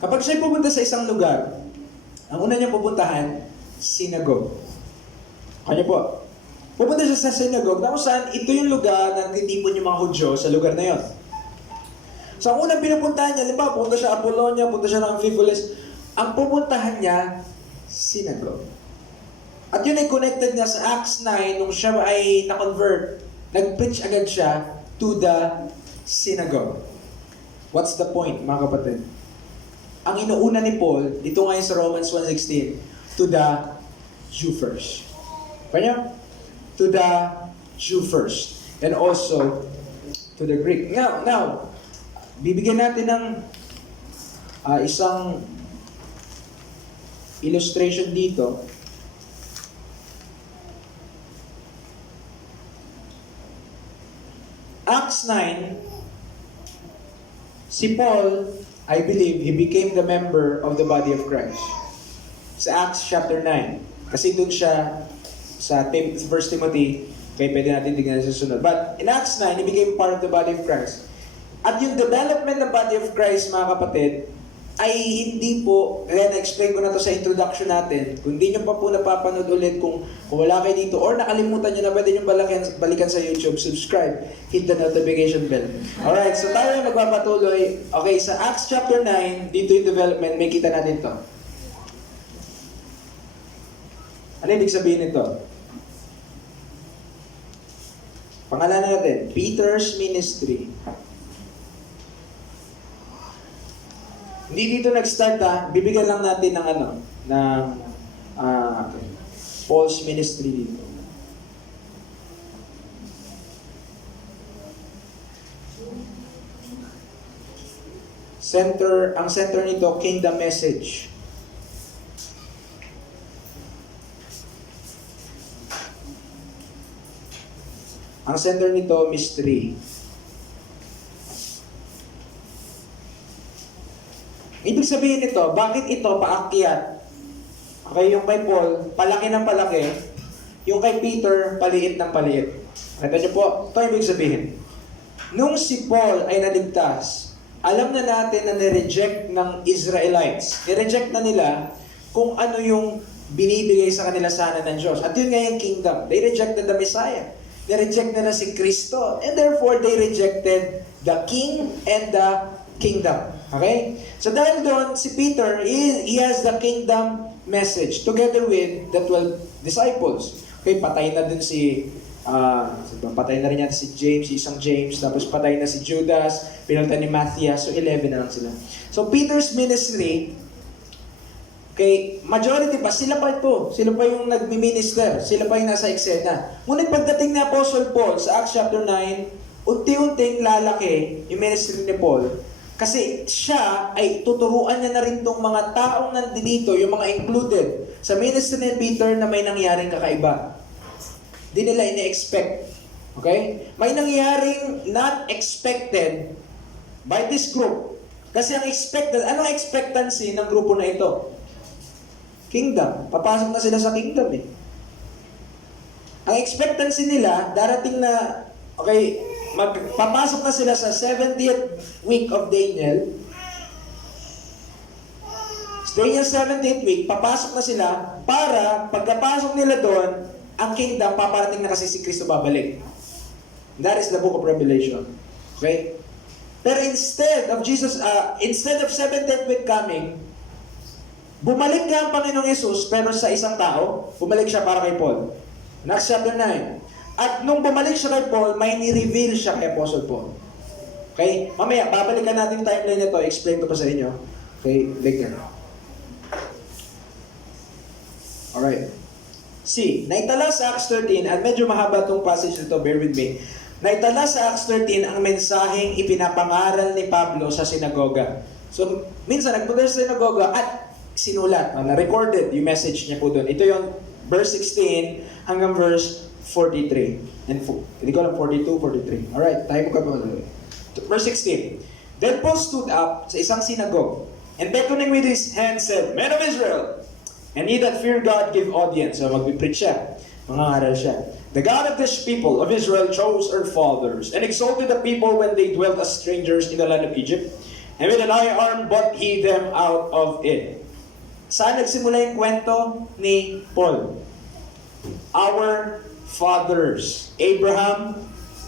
Kapag siya pupunta sa isang lugar, ang una niyang pupuntahan, synagogue. Kanya po. Pupunta siya sa synagogue na kung saan ito yung lugar na nagtitipon yung mga Hudyo sa lugar na yon. So ang unang pinupuntahan niya, limba, pupunta siya Apollonia, pupunta siya ng Amphipolis, ang pupuntahan niya, synagogue. At yun ay connected niya sa Acts 9, nung siya ay na-convert, nag-preach agad siya to the synagogue. What's the point, mga kapatid? Ang inuuna ni Paul, dito ngayon sa Romans 1:16, to the Jew first. Kanya? To the Jew first. And also, to the Greek. Now, bibigyan natin ng isang illustration dito. Acts 9, si Paul, I believe, he became the member of the body of Christ. Sa Acts chapter 9. Kasi dun siya sa 1 Timothy, kaya pwede natin tignan sa sunod. But in Acts 9, he became part of the body of Christ. At yung development ng body of Christ, mga kapatid, ay hindi po, kaya na-explain ko na to sa introduction natin. Kung hindi nyo pa po napapanood ulit, kung wala kayo dito, or nakalimutan nyo na, pwede nyo balikan sa YouTube, subscribe, hit the notification bell. Alright, so tayo magpapatuloy. Okay, sa Acts chapter 9, dito yung development, may kita natin to. Ano ibig sabihin nito? Pangalanan natin, Peter's ministry. Hindi dito nag-start bibigyan lang natin ng Paul's ministry dito. Ang center nito, kingdom message. Ang center nito, mystery. Ibig sabihin nito, bakit ito paakyat? Okay, yung kay Paul, palaki ng palaki. Yung kay Peter, paliit ng paliit. Nakita niyo po, ito ibig sabihin. Nung si Paul ay naligtas, alam na natin na nireject ng Israelites. Nireject na nila kung ano yung binibigay sa kanila sana ng Diyos. At yun nga yung kingdom. They rejected the Messiah. They rejected na si Kristo. And therefore, they rejected the king and the kingdom. Okay? So dahil doon, si Peter, he has the kingdom message together with the 12 disciples. Okay, patay na din patay na rin yata si James, isang James, tapos patay na si Judas, pinalitan ni Matthias, so 11 na lang sila. So Peter's ministry, okay, majority pa, sila pa yung nagmi-minister, sila pa yung nasa eksena. Ngunit pagdating ni Apostle Paul sa Acts chapter 9, unti-unting lalaki yung ministry ni Paul. Kasi siya ay tuturuan niya na rin tong mga taong nandito, yung mga included sa ministry ni Peter na may nangyaring kakaiba. Di nila ini-expect. Okay? May nangyaring not expected by this group. Kasi anong expectancy ng grupo na ito? Kingdom. Papasok na sila sa kingdom eh. Ang expectancy nila, darating na, okay, papasok na sila sa 70th week of Daniel. Daniel 70th week, papasok na sila para pagkapasok nila doon, ang kingdom, paparating na kasi si Kristo babalik. That is the book of Revelation. Okay? Pero instead of 70th week coming, bumalik ka ang Panginoong Yesus, pero sa isang tao, bumalik siya para kay Paul. Acts chapter 9. At nung bumalik siya kay Paul, may ni-reveal siya kay Apostle Paul. Okay? Mamaya, babalikan natin yung timeline nito. Explain ko pa sa inyo. Okay? Later. Alright. See, naitala sa Acts 13, at medyo mahaba itong passage nito, bear with me. Naitala sa Acts 13 ang mensaheng ipinapangaral ni Pablo sa sinagoga. So, minsan nagpunta sa sinagoga at sinulat, na-recorded yung message niya po doon. Ito yung verse 16 hanggang verse 43. Hindi ko alam, 42, 43. Alright, tayo mo ka ba? Verse 16. Then Paul stood up sa isang synagogue and beckoning with his hand said, Men of Israel, and ye that fear God give audience. So magpipreach siya, mangangaral siya. The God of this people of Israel chose our fathers and exalted the people when they dwelt as strangers in the land of Egypt. And with an iron arm brought he them out of it. Saan nagsimula yung kwento ni Paul? Our fathers, Abraham,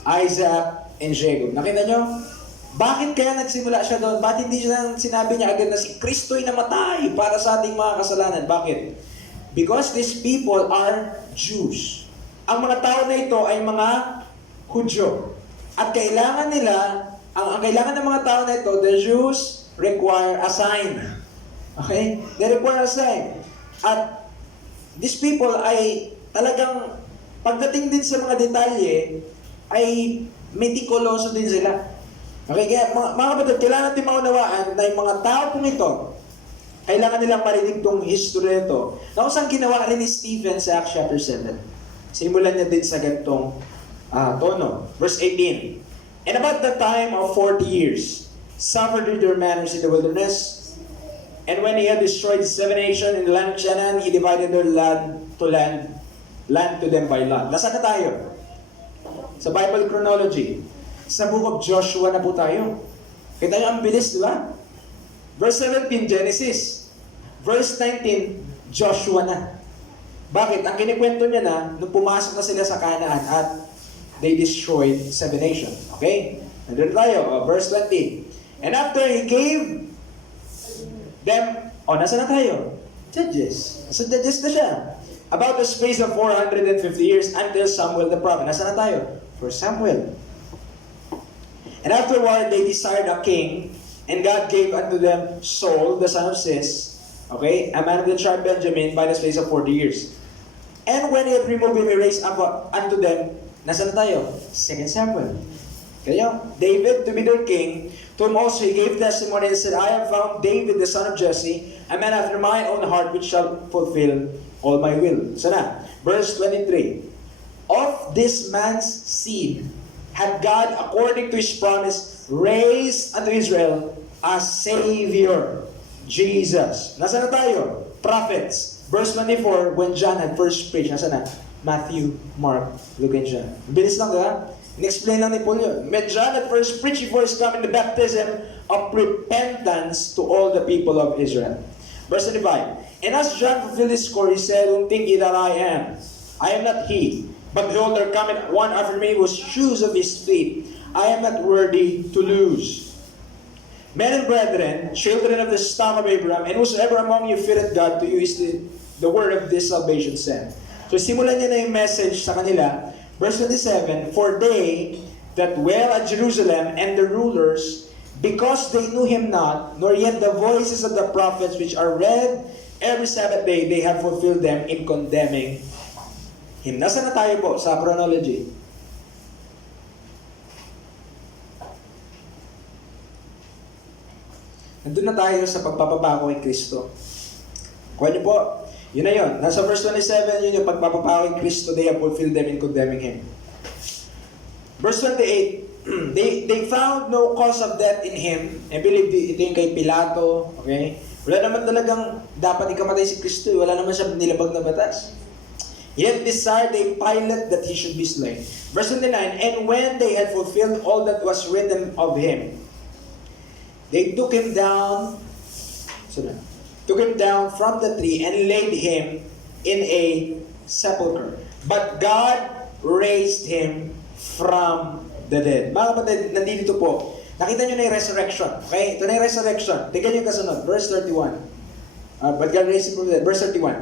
Isaac, and Jacob. Nakita nyo? Bakit kaya nagsimula siya doon? Bakit hindi siya sinabi niya agad na si Kristo'y namatay para sa ating mga kasalanan? Bakit? Because these people are Jews. Ang mga tao na ito ay mga Hudyo. At kailangan nila, ang kailangan ng mga tao na ito, the Jews require a sign. Okay? They require a sign. At these people ay talagang, pagdating din sa mga detalye, ay meticuloso din sila. Okay? Kaya mga kapatid, kailangan natin maunawaan na yung mga tao pong ito, kailangan nilang marinig itong history nito. Na kung saan ginawa rin ni Stephen sa Acts chapter 7. Simulan niya din sa gantong tono. Verse 18. And about the time of 40 years, suffered with their manners in the wilderness. And when he had destroyed 7 nations in the land of Canaan, he divided their land to them by lot. Nasaan na tayo? Sa Bible chronology. Sa book of Joshua na po tayo. Kita nyo, ang bilis, di ba? Verse 17, Genesis. Verse 19, Joshua na. Bakit? Ang kinikwento niya na, nung pumasok na sila sa Canaan at they destroyed 7 nations. Okay? Nandun tayo, verse 20. And after he gave them, nasa na tayo? Judges. Nasa Judges na siya. About the space of 450 years until Samuel the prophet. Nasa na tayo? For Samuel. And afterward, they desired a king, and God gave unto them Saul, the son of Cis, okay, a man of the tribe of Benjamin, by the space of 40 years. And when he had removed him, he raised up unto them, nasa na tayo? 2 Samuel. Kaya, David to be their king, to whom also he gave testimony and said, I have found David the son of Jesse, a man after my own heart, which shall fulfill all my will. Sana, verse 23. Of this man's seed had God, according to his promise, raised unto Israel a Savior, Jesus. Nasa na tayo? Prophets. Verse 24, when John had first preached, nasa na? Matthew, Mark, Luke, and John. Bilis lang, diba? In-explain lang ni Paul yun. When John had first preached before his coming, the baptism of repentance to all the people of Israel. Verse 25, and as John fulfilled his score, he said, Whom think ye that I am? I am not he. But behold, there cometh one after me, whose shoes of his feet I am not worthy to loose. Men and brethren, children of the stock of Abraham, and whosoever among you feareth God, to you is the word of this salvation sent. So simulan niya na yung message sa kanila. Verse 27, For they that dwell at Jerusalem and the rulers, because they knew him not, nor yet the voices of the prophets which are read every Sabbath day, they have fulfilled them in condemning him. Nasa na tayo po sa chronology? Nandun na tayo sa pagpapabako kay Kristo. Kuha niyo po, yun na yun. Nasa verse 27, yun yung pagpapabako kay Kristo, they have fulfilled them in condemning Him. Verse 28, they found no cause of death in Him. I believe ito yung kay Pilato. Okay? Wala naman talagang dapat ikamatay si Kristo. Wala naman siya nilabag na batas. Yet desired they Pilate that He should be slain. Verse 29, and when they had fulfilled all that was written of Him, they took Him down from the tree and laid Him in a sepulchre. But God raised Him from the dead. Mga kapatid, nandito po. Nakita nyo na yung resurrection. Okay? Ito na yung resurrection. Tingnan nyo yung kasunod. Verse 31. But God raised Him from the dead. Verse 31.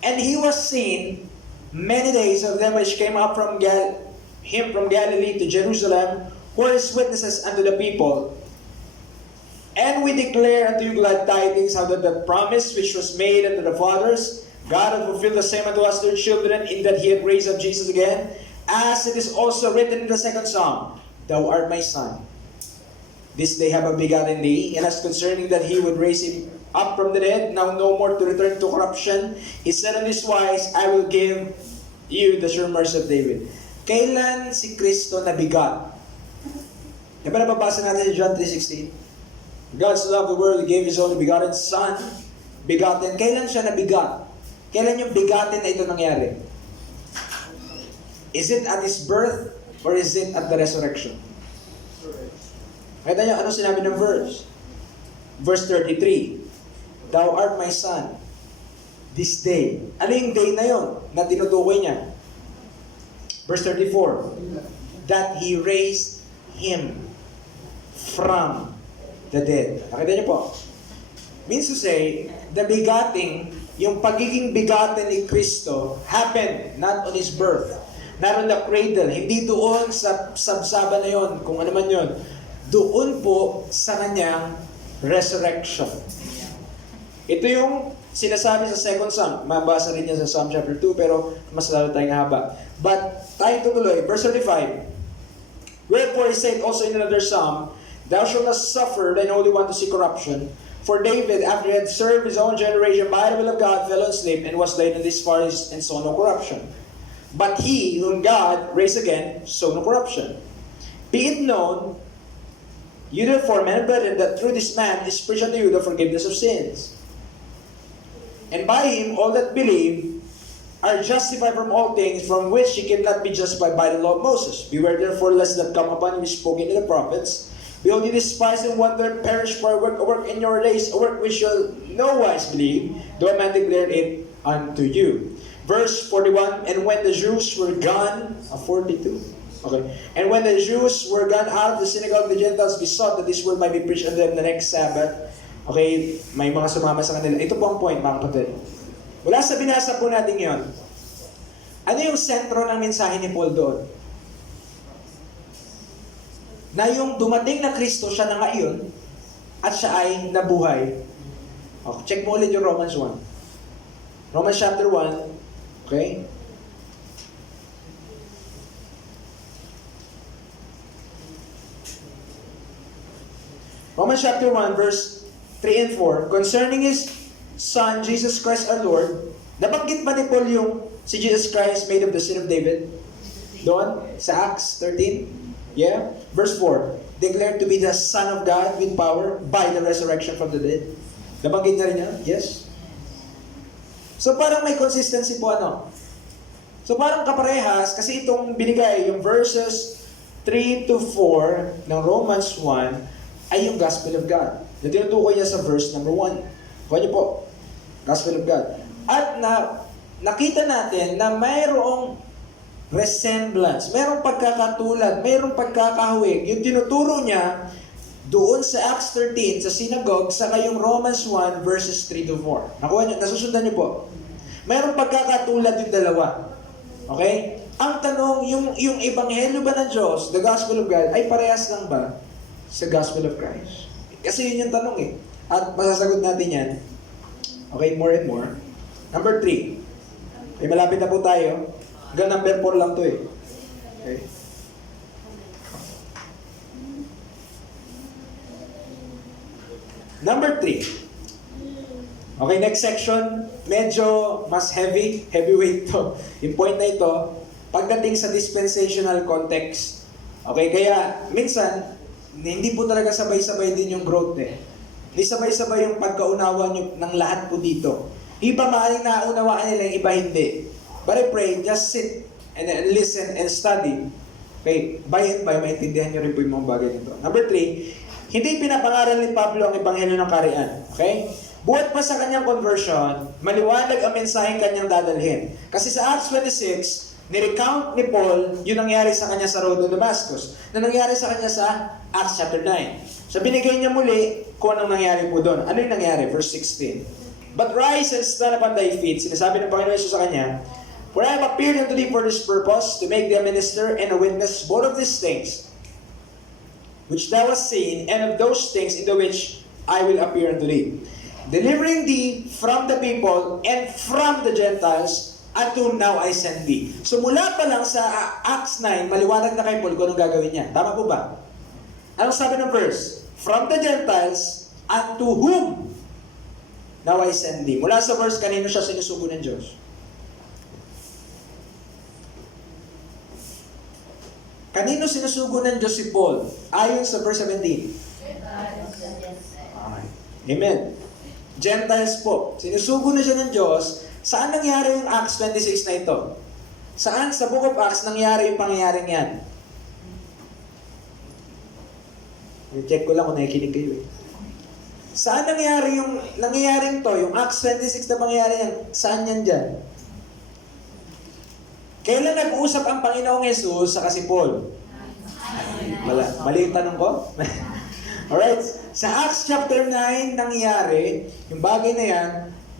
And He was seen many days of them which came up from Galilee to Jerusalem, who are His witnesses unto the people. And we declare unto you glad tidings, how that the promise which was made unto the fathers, God hath fulfilled the same unto us their children, in that He hath raised up Jesus again, as it is also written in the second Psalm, Thou art my Son. This day have I begotten thee, and as concerning that He would raise Him up from the dead, now no more to return to corruption, He said in this wise, I will give you the sure mercy of David. Kailan si Kristo nabigat? Diba nababasa natin sa John 3:16? God so loved the world, He gave His only begotten Son. Begotten. Kailan siya nabigat? Kailan yung begotten na ito nangyari? Is it at His birth or is it at the resurrection? Kita niyo, ano sinabi ng verse? Verse 33. Thou art my Son. This day. Ano yung day na yon na tinutukoy niya? Verse 34. That He raised Him from the dead. Nakita niyo po? Means to say, the begetting, yung pagiging begotten ni Kristo happened not on His birth, not on the cradle, hindi doon sa sabsaba na yon, kung ano man yon. Doon po sa kanyang resurrection. Ito yung sinasabi sa second Psalm. Mabasa rin niya sa Psalm chapter 2, pero mas lalo tayong haba. But tayo tutuloy, verse 35. Wherefore He said also in another Psalm, Thou shalt not suffer thine Holy One to see corruption. For David, after he had served his own generation by the will of God, fell asleep and was laid in this forest and saw no corruption. But he, whom God raised again, saw no corruption. Be it known, you therefore, men and brethren, that through this man is preached unto you the forgiveness of sins. And by Him all that believe are justified from all things from which ye cannot be justified by the law of Moses. Beware therefore lest that come upon you is spoken in the prophets. Behold, ye despise and wonder, perish for a work in your days, a work which shall no wise believe, though a man declare it unto you. Verse 41, and when the Jews were gone, 42. Okay. And when the Jews were gone out of the synagogue, the Gentiles besought that this word might be preached unto them the next Sabbath. Okay, may mga sumama sa kanila. Ito po ang point, mga kapatid. Mula sa binasa po natin yon, ano yung sentro ng mensahe ni Paul doon? Na yung dumating na Kristo, siya na ngayon, at siya ay nabuhay. Okay, check mo ulit yung Romans 1. Romans chapter 1, okay? Romans chapter 1, verse 3 and 4, concerning His Son, Jesus Christ our Lord, nabanggit ba ni Paul yung si Jesus Christ made of the seed of David? Doon, sa Acts 13? Yeah? Verse 4, declared to be the Son of God with power by the resurrection from the dead. Nabanggit na rin niya? Yes? So parang may consistency po ano? So parang kaparehas, kasi itong binigay, yung verses 3 to 4 ng Romans 1, ay yung Gospel of God. Na tinutukoy niya sa verse number 1. Kuha niyo po, Gospel of God. At nakita natin na mayroong resemblance, mayroong pagkakatulad, mayroong pagkakahawig. Yung tinuturo niya doon sa Acts 13, sa synagogue, sa kayong Romans 1, verses 3 to 4. Nakuha niyo, nasusundan niyo po. Mayroong pagkakatulad yung dalawa. Okay? Ang tanong, yung ebanghelyo ba ng Diyos, the Gospel of God, ay parehas lang ba sa Gospel of Christ? Kasi yun yung tanong eh. At masasagot natin yan. Okay, more and more. Number 3. Okay, malapit na po tayo. Hanggang number 4 lang to eh. Okay. Number 3. Okay, next section, medyo mas heavyweight to. Yung point na ito, pagdating sa dispensational context. Okay, kaya minsan, hindi po talaga sabay-sabay din yung growth eh. Hindi sabay-sabay yung pagkaunawa nyo ng lahat po dito. Iba maaaring naunawaan nila, yung iba hindi. But I pray, just sit and listen and study. Okay, by and by, maintindihan nyo rin po yung mga bagay nito. Number 3, hindi pinapangaral ni Pablo ang Ebanghelyo ng Kaharian. Okay? Buhat pa sa kanyang conversion, maliwanag ang mensaheng kanyang dadalhin. Kasi sa Acts 26, ni-recount ni Paul yung nangyari sa kanya sa road to Damascus, na nangyari sa kanya sa Acts chapter 9. So binigay niya muli kung anong nangyari po doon. Ano yung nangyari? Verse 16. But rise and stand upon thy feet. Sinasabi ng Panginoon Jesus sa kanya, for I have appeared unto thee for this purpose, to make thee a minister and a witness both of these things, which thou hast seen, and of those things in the which I will appear unto thee, delivering thee from the people and from the Gentiles, unto now I send thee. So mula pa lang sa Acts 9, maliwanag na kay Paul kung anong gagawin niya. Tama po ba? Anong sabi ng verse? From the Gentiles, unto whom now I send thee. Mula sa verse, kanino siya sinusugo ng Diyos? Kanino sinusugo ng Diyos si Paul? Ayon sa verse 17. Amen. Gentiles po. Sinusugo na siya ng Diyos. Saan nangyari yung Acts 26 na ito? Saan sa Book of Acts nangyari yung pangyayaring yan? I-check ko lang kung nakikinig kayo eh. Saan nangyari yung nangyayaring to? Yung Acts 26 na pangyayari yan, saan yan dyan? Kailan nag-uusap ang Panginoong Jesus sa si Paul? Mali yung tanong ko? Alright, sa Acts chapter 9 nangyari, yung bagay na yan,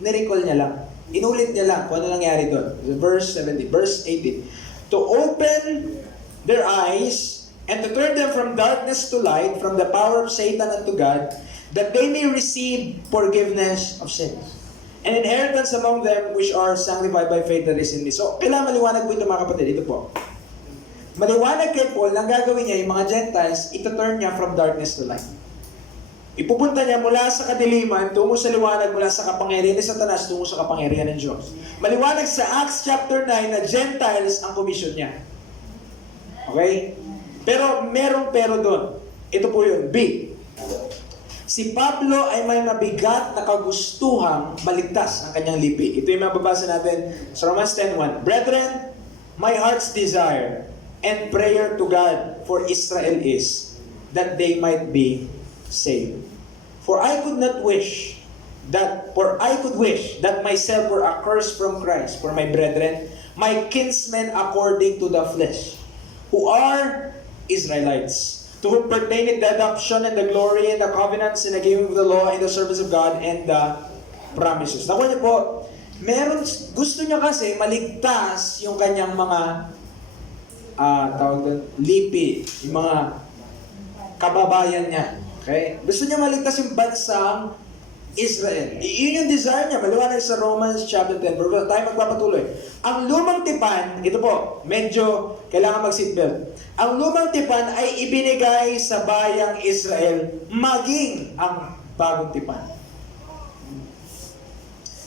nirecall niya lang. Inulit niya lang kung ano nangyari doon. Verse 17, verse 18. To open their eyes and to turn them from darkness to light, from the power of Satan unto God, that they may receive forgiveness of sins. An inheritance among them which are sanctified by faith that is in me. So, kailangan maliwanag po ito mga kapatid. Ito po. Maliwanag kay Paul, ang gagawin niya, yung mga Gentiles, ito-turn niya from darkness to light. Ipupunta niya mula sa kadiliman, tungo sa liwanag, mula sa kapangyarihan ni Satanas, tungo sa kapangyarihan ng Diyos. Maliwanag sa Acts chapter 9 na Gentiles ang commission niya. Okay? Pero merong pero doon. Ito po yun. B. Si Pablo ay may mabigat na kagustuhang maligtas ang kanyang lipi. Ito yung mababasa natin sa Romans 10:1. Brethren, my heart's desire and prayer to God for Israel is that they might be saved. For I could wish that myself were accursed from Christ for my brethren, my kinsmen according to the flesh, who are Israelites, to whom pertaineth the adoption and the glory and the covenants and the giving of the law and the service of God and the promises. Nakuha niyo po, gusto niya kasi maligtas yung kanyang mga tawag doon, lipi, yung mga kababayan niya. Okay? Gusto niya maligtas yung bansang Israel. Iyon yung desire niya. Maliwanag sa Romans chapter 10. Pero tayo magpapatuloy. Ang lumang tipan, ito po, medyo kailangan mag-seatbelt. Ang lumang tipan ay ibinigay sa bayang Israel maging ang bagong tipan.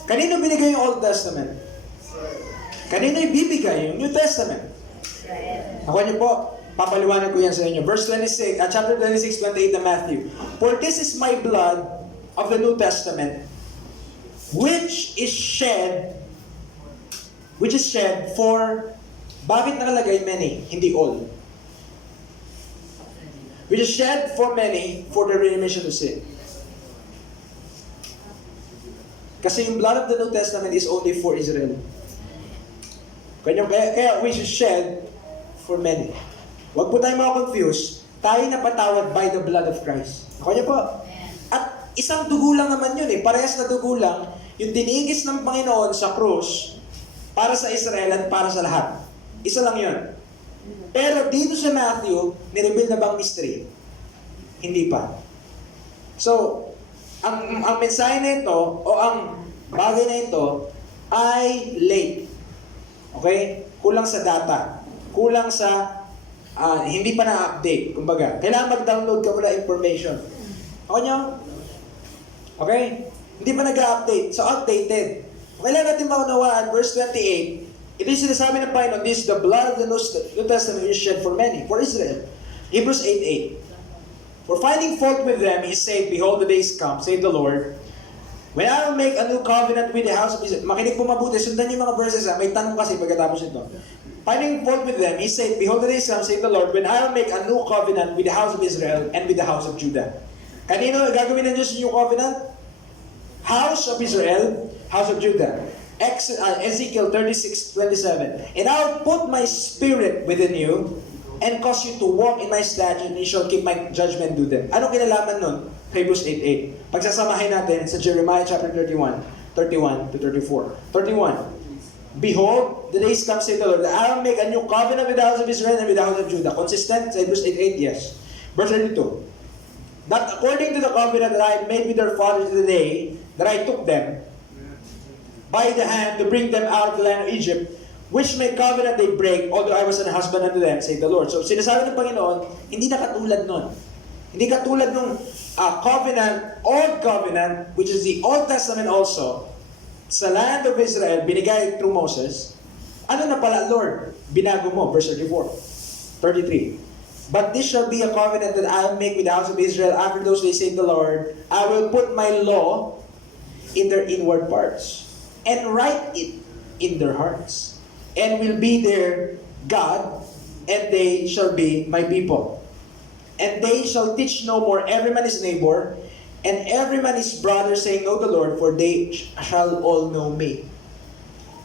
Kanino binigay yung Old Testament? Kanino ibibigay yung New Testament? Ako niyo po, papaliwanag ko yan sa inyo. Verse 26, chapter 26, 28 na Matthew. For this is my blood of the New Testament, which is shed for, bakit nakalagay many, hindi all? Which is shed for many for the remission of sin. Kasi yung blood of the New Testament is only for Israel. Kaya which is shed for many. Huwag po tayo mga-confuse. Tayo napatawad by the blood of Christ. Ako niyo po. At isang dugo lang naman yun eh. Parehas na dugo lang. Yung tinigis ng Panginoon sa krus para sa Israel at para sa lahat. Isa lang yun. Pero dito sa Matthew, nireveal na bang mystery? Hindi pa. So, ang mensahe na ito, o ang bagay na ito, ay late. Okay? Kulang sa data. Kulang sa hindi pa na-update. Kumbaga, kailangan mag-download ka muna information. Ako niyo, Okay? Hindi pa nag-update. So, outdated. Kailangan natin maunawaan, verse 28, ito yung sinasabi ng Panginoon, this is the blood of the New Testament is shed for many, for Israel. Hebrews 8:8. For finding fault with them, he said, behold, the days come, saith the Lord, when I will make a new covenant with the house of Israel. Makinig po mabuti, sundan yung mga verses, may tanong kasi pagkatapos ito. Finding fault with them, he said, behold, the days come, saith the Lord, when I will make a new covenant with the house of Israel and with the house of Judah. Kanino gagawin ng Diyos yung new covenant? House of Israel, house of Judah. Ezekiel 36:27. And I'll put my spirit within you and cause you to walk in my statutes, and you shall keep my judgment, do them. Anong kinalaman nun? Hebrews 8:8. Pagsasamahin natin sa Jeremiah chapter 31 to 34. 31. Behold, the days come, saith the Lord, that I will make a new covenant with the house of Israel and with the house of Judah. Consistent sa Hebrews 8:8, yes. Verse 32. Not according to the covenant that I made with their fathers in the day that I took them by the hand to bring them out of the land of Egypt, which my covenant they break, although I was an husband unto them, saith the Lord. So sinasabi ng Panginoon, hindi na katulad nun. Hindi katulad nung covenant, old covenant, which is the Old Testament also, sa land of Israel, binigay through Moses. Ano na pala, Lord? Binago mo, verse 33. But this shall be a covenant that I will make with the house of Israel after those days, saith the Lord. I will put my law in their inward parts, and write it in their hearts, and will be their God, and they shall be my people. And they shall teach no more every man his neighbor, and every man his brother, saying, know the Lord, for they shall all know me.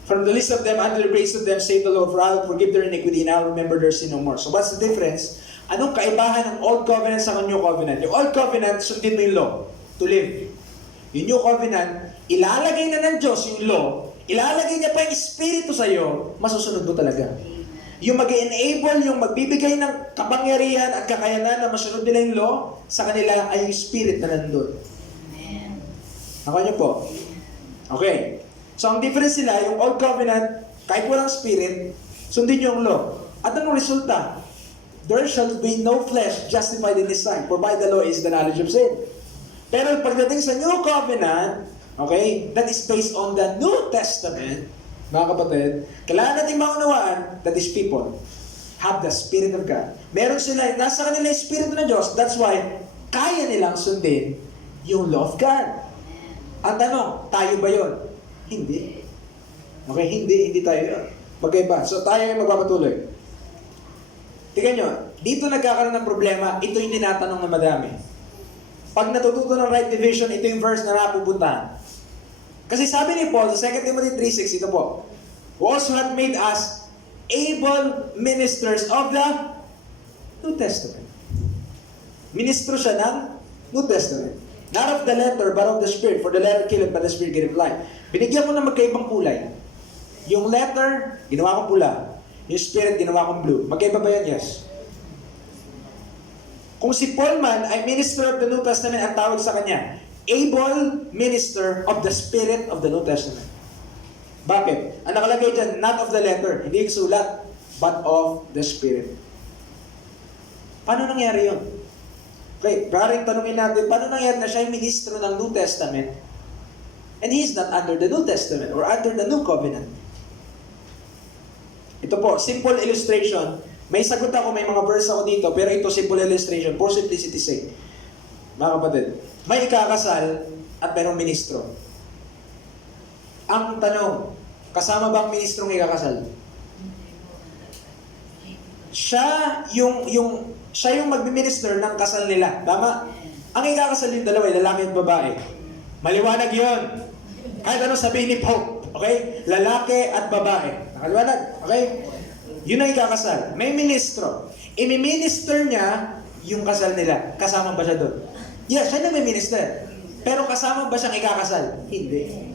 From the least of them unto the greatest of them, saith the Lord, for I will forgive their iniquity, and I will remember their sin no more. So what's the difference? Anong kaibahan ng Old Covenant sa New Covenant? Yung Old Covenant, sundin mo yung law to live. Yung New Covenant, ilalagay na ng Diyos yung law, ilalagay niya pa yung Espiritu sa'yo, masusunod mo talaga. Yung mag-enable, yung magbibigay ng kapangyarihan at kakayanan na masunod nila yung law, sa kanila ay yung Spirit na nandun. Ako niyo po? Okay. So ang difference nila, yung Old Covenant, kahit walang Spirit, sundin niyo yung law. At anong resulta? There shall be no flesh justified in His sight, for by the law is the knowledge of sin. Pero pagdating sa New Covenant, okay, that is based on the New Testament, mga kapatid, kailangan natin maunawaan that these people have the Spirit of God. Meron sila, nasa kanila yung Espiritu ng Diyos, that's why kaya nilang sundin yung law of God. Ang tanong, tayo ba yun? Hindi. Okay, hindi tayo yun. Magkaiba. So tayo yung magpapatuloy. Tingnan nyo, dito nagkakaroon ng problema, ito yung tinatanong na madami. Pag natututo ng right division, ito yung verse na napupuntahan. Kasi sabi ni Paul sa 2 Timothy 3:6, ito po, who also hath made us able ministers of the New Testament. Ministro siya ng New Testament. Not of the letter, but of the Spirit. For the letter killeth, but the Spirit giveth life. Binigyan ko ng magkaibang kulay. Yung letter, ginawa kong pula. Yung Spirit, ginawa kong blue. Magkaiba ba yan? Yes. Kung si Paul man ay minister of the New Testament, ang tawag sa kanya, able minister of the Spirit of the New Testament. Bakit? Ang nakalagay dyan, not of the letter, hindi yung sulat, but of the Spirit. Paano nangyari yun? Okay, maaaring tanungin natin, paano nangyari na siya yung ministro ng New Testament and he's not under the New Testament or under the New Covenant? Ito po, simple illustration. May sagot ako, may mga verse ako dito, pero ito simple illustration, for simplicity's sake. Mga kapatid, may ikakasal at mayroong ministro. Ang tanong, kasama ba ang ministrong ikakasal? Siya yung magmi-minister ng kasal nila. Tama? Ang ikakasal yung dalawa, lalaki at babae. Maliwanag yun. Kahit ano sabihin ni Pope. Okay? Lalaki at babae. Nakaliwanag? Okay? Yun ang ikakasal. May ministro. Imi-minister niya yung kasal nila. Kasama ba siya doon? Yes, siya na may minister. Pero kasama ba siyang ikakasal? Hindi.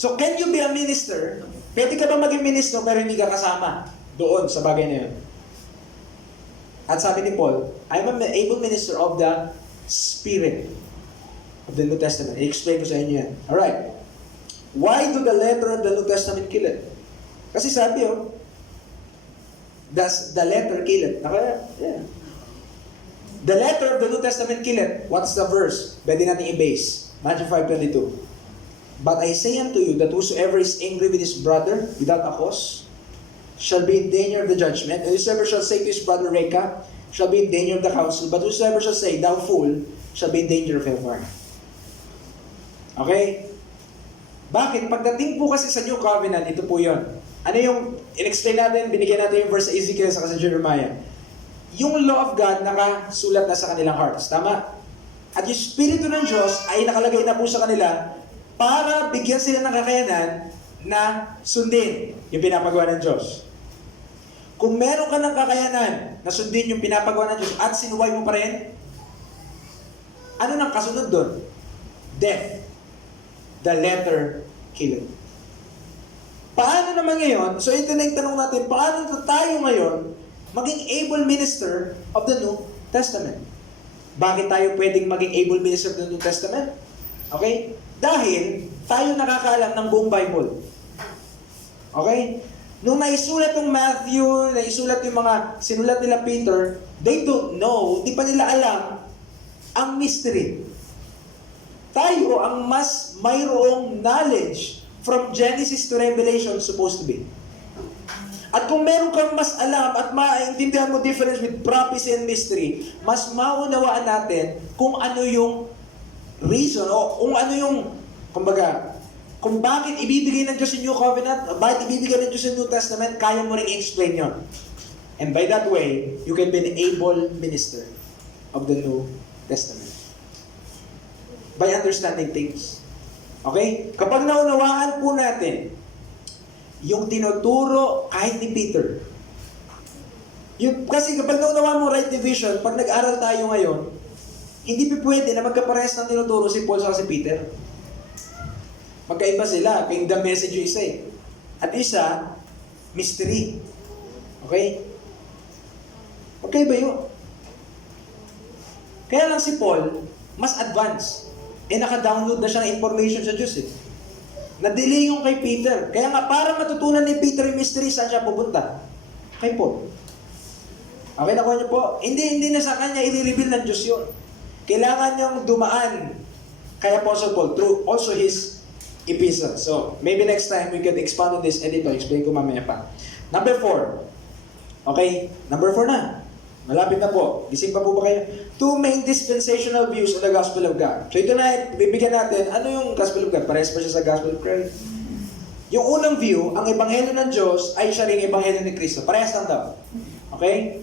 So, can you be a minister? Pwede ka ba maging ministro pero hindi ka kasama doon sa bagay na yun? At sabi ni Paul, I'm an able minister of the Spirit of the New Testament. I-explain ko sa inyo yan. Alright. Why do the letter of the New Testament kill it? Kasi sabi does the letter kill it? The letter of the New Testament kill it. What's the verse? Pwede natin i-base. Matthew 5:22. But I say unto you that whosoever is angry with his brother without a cause shall be in danger of the judgment. And whosoever shall say to his brother, Reka, shall be in danger of the council. But whosoever shall say, thou fool, shall be in danger of hellfire. Okay? Bakit? Pagdating po kasi sa New Covenant, ito po yun. Ano yung in-explain natin, binigyan natin yung verse sa Ezekiel sa Jeremiah. Yung law of God nakasulat na sa kanilang hearts. Tama? At yung Espiritu ng Diyos ay nakalagay na po sa kanila para bigyan sila ng kakayanan na sundin yung pinapagawa ng Diyos. Kung meron ka ng kakayanan na sundin yung pinapagawa ng Diyos at sinuway mo pa rin, ano nang kasunod doon? Death. The letter killed. Paano naman ngayon, so ito na yung tanong natin, paano tayo ngayon maging able minister of the New Testament? Bakit tayo pwedeng maging able minister of the New Testament? Okay? Dahil tayo nakakaalam ng buong Bible. Okay? Nung naisulat yung Matthew, naisulat yung mga sinulat nila Peter, they don't know, di pa nila alam ang mystery. Tayo ang mas mayroong knowledge from Genesis to Revelation supposed to be. At kung meron kang mas alam at maintindihan mo difference with prophecy and mystery, mas maunawaan natin kung ano yung reason o kung ano yung, kumbaga, kung bakit ibibigay ng Diyos yung New Covenant, bakit ibibigay ng Diyos yung New Testament, kaya mo rin i-explain yun. And by that way, you can be an able minister of the New Testament. By understanding things. Okay? Kapag naunawaan po natin yung tinuturo kahit ni Peter. Kasi kapag naunawaan mo right division, pag nag-aral tayo ngayon, hindi pa pwede na magkaparehas ng tinuturo si Paul sa si Peter. Magkaiba sila. Kingdom message yung isa eh. At isa, mystery. Okay? Magkaiba yun. Kaya lang si Paul, mas advanced. Naka-download na siya ng information sa Diyos eh. Na-delay yung kay Peter. Kaya nga, para matutunan ni Peter yung mystery, saan siya pupunta? Kay Paul. Okay, nakuha niyo po? Hindi na sa kanya i-reveal ng Diyos yun. Kailangan niyang dumaan kay Apostle Paul through also his epistle. So, maybe next time we can expand on this. Ito, explain ko mamaya pa. Number 4. Okay, number 4 na. Malapit na po. Gising pa po ba kayo? Two main dispensational views of the Gospel of God. So ito na, bibigyan natin, ano yung Gospel of God? Parehas pa siya sa Gospel of Christ. Yung unang view, ang Ebanghelyo ng Diyos ay siya ring Ebanghelyo ni Kristo. Parehas lang daw. Okay?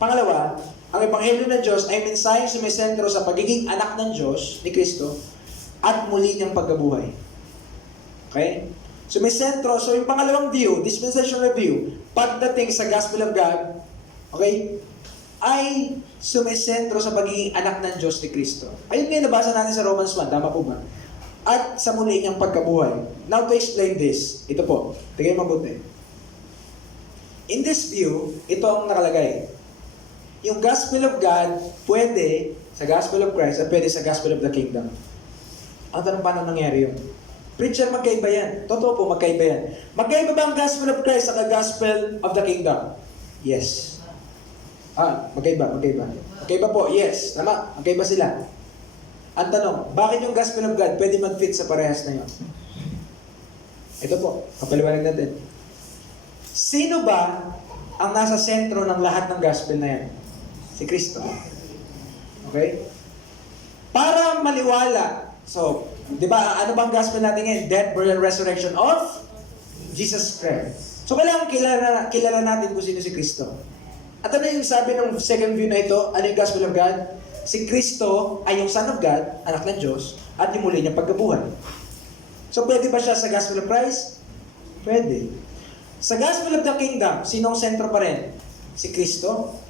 Pangalawa, ang Ebanghelyo ng Diyos ay mensaheng sumisentro sa pagiging anak ng Diyos, ni Kristo, at muli niyang pagkabuhay. Okay? Sumisentro, so yung pangalawang view, dispensational view, pagdating sa Gospel of God, okay, ay sumisentro sa pagiging anak ng Diyos ni Kristo. Ayun nga nabasa natin sa Romans 1, tama po ba? At sa muli niyang pagkabuhay. Now to explain this, ito po, tingnan mabuti. In this view, ito ang nakalagay. Yung Gospel of God, pwede sa Gospel of Christ at pwede sa Gospel of the Kingdom. Ang tanong paano nangyari yun? Preacher, magkaiba yan. Totoo po, magkaiba yan. Magkaiba ba ang Gospel of Christ sa Gospel of the Kingdom? Yes. Magkaiba. Magkaiba po, yes. Tama, magkaiba sila. Ang tanong, bakit yung Gospel of God pwede mag-fit sa parehas na yun? Ito po, kapaliwanag natin. Sino ba ang nasa sentro ng lahat ng Gospel na yan? Si Kristo. Okay? Para maliwala, so, di ba, ano bang gospel natin ngayon? Death, burial, resurrection of Jesus Christ. So, kailangan kilala natin kung sino si Kristo. At ano yung sabi ng second view na ito? Ano yung gospel of God? Si Kristo ay yung Son of God, anak ng Diyos, at yung muli niyang pagkabuhay. So, pwede ba siya sa gospel of Christ? Pwede. Sa gospel of the kingdom, sino ang sentro pa rin? Si Kristo.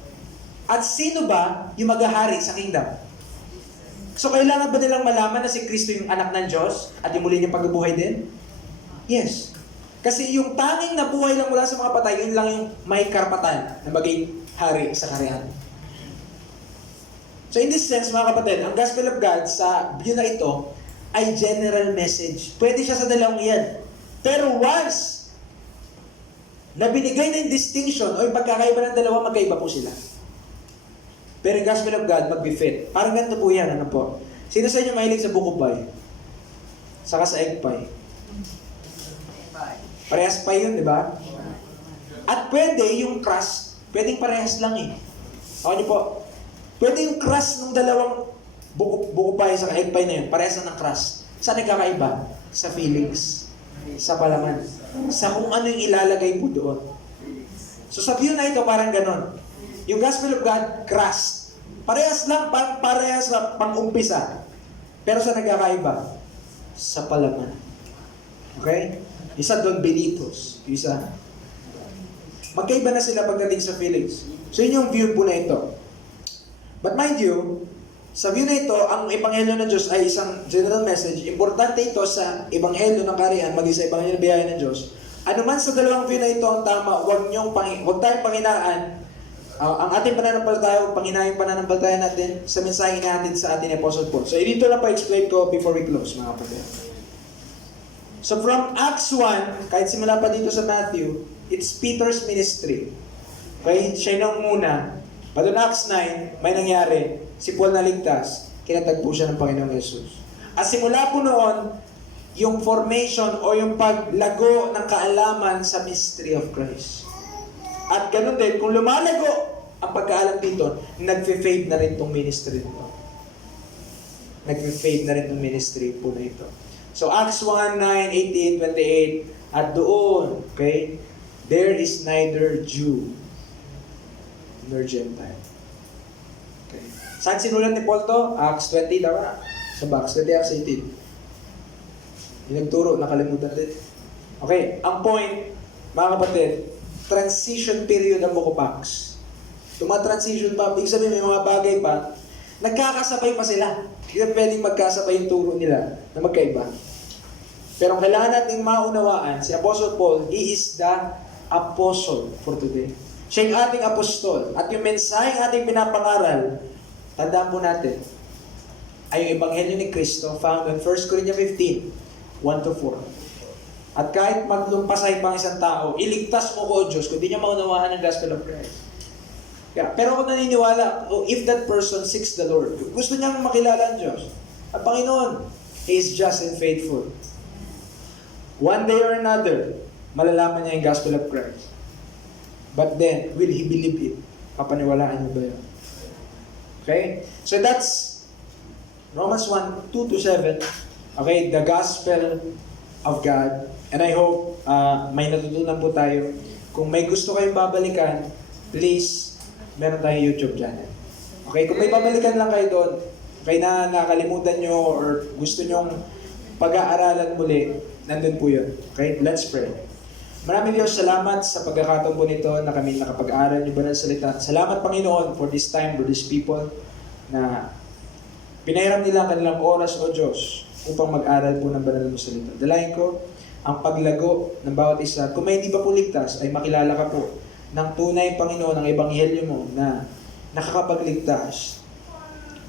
At sino ba yung maghahari sa kingdom? So, kailangan ba nilang malaman na si Kristo yung anak ng Diyos at yung muli niyang pagbubuhay din? Yes. Kasi yung tanging nabuhay lang mula sa mga patay, yun lang yung may karapatan na maging hari sa kaharian. So, in this sense, mga kapatid, ang Gospel of God sa view na ito ay general message. Pwede siya sa dalawang iyan. Pero once na binigay na yung distinction o yung pagkakaiba ng dalawa, magkaiba po sila. Pero yung Gospel of God, mag-be-fit. Parang ganito po yan, ano po. Sino sa inyo mahilig sa buko pie? Saka sa egg pie? Parehas pie yun, di ba? At pwede yung crust, pwedeng parehas lang eh. Ako niyo po, pwede yung crust ng dalawang buko pie sa egg pie na yun, parehas lang ng crust. Saan nagkakaiba? Sa feelings, sa palaman, sa kung ano yung ilalagay mo doon. So sa view na ito, parang ganon. Yung Gospel of God, crust. Parehas lang, parehas lang pang-umpisa. Pero sa nagkakaiba? Sa palaman. Okay? Isa Don Benitos. Isa. Magkaiba na sila pagdating sa feelings. So yun yung view po na ito. But mind you, sa view na ito, ang Ebanghelyo ng Diyos ay isang general message. Importante ito sa Ebanghelyo ng Karian, maging sa Ebanghelyo ng Biyaya ng Diyos. Ano man sa dalawang view na ito ang tama, huwag tayong panghinaan. Ang ating pananampalataya, panghinayang pananampalataya natin sa mensahe natin sa ating Apostle Paul. So, dito lang pa-explain ko before we close, mga kapatid. So, from Acts 1, kahit simula pa dito sa Matthew, it's Peter's ministry. Okay? Siya yung muna. But on Acts 9, may nangyari. Si Paul naligtas. Kinatagpo siya ng Panginoong Jesus. At simula po noon, yung formation o yung paglago ng kaalaman sa mystery of Christ. At ganun din, kung lumalago ang pagkaalam dito, nag-fade na rin itong ministry nito. Nag-fade na rin itong ministry po na ito. So, Acts 1, 9, 18, 28, at doon, okay, there is neither Jew nor Gentile. Okay. Saan sinulat ni Paul to? Acts 20, tama? Sa Acts 20, Acts 18. Yung nagturo, nakalimutan din. Okay, ang point, mga kapatid, transition period ang Book of Acts. Yung mga transition pa, ibig sabihin may mga bagay pa, nagkakasabay pa sila. Hindi pwedeng magkasabay yung turo nila na magkaiba. Pero kailangan nating maunawaan, si Apostle Paul, he is the apostle for today. Siya yung ating apostol. At yung mensaheng ating pinapangaral, tandaan po natin, ay yung Ebanghelyo ni Cristo found in 1 Corinthians 15, 1-4. At kahit maglumpasay pang isang tao, iligtas mo ko, O Diyos, kung di niya maunawaan ang Gospel of Christ. Yeah. Pero ako naniniwala, if that person seeks the Lord, gusto niyang makilala ang Diyos, ang Panginoon, He is just and faithful. One day or another, malalaman niya yung Gospel of Christ. But then, will he believe it? Papaniwalaan niyo ba yun? Okay? So that's Romans 1, 2-7. Okay, the Gospel of God. And I hope may natutunan po tayo. Kung may gusto kayong babalikan, please, meron tayong YouTube channel. Okay, kung may babalikan lang kayo doon, okay na nakalimutan nyo or gusto nyong pag-aaralan muli, nandun po yun. Okay, let's pray. Maraming Diyos, salamat sa pagkakataon po nito na kami nakapag-aaral yung banal salita. Salamat Panginoon for this time, for these people na pinahiram nila ang kanilang oras o Diyos upang mag-aral po ng banal mo salita. Dalayan ko ang paglago ng bawat isa. Kung may hindi pa po ligtas, ay makilala ka po ng tunay Panginoon, ng Ebanghelyo mo na nakakapagligtas.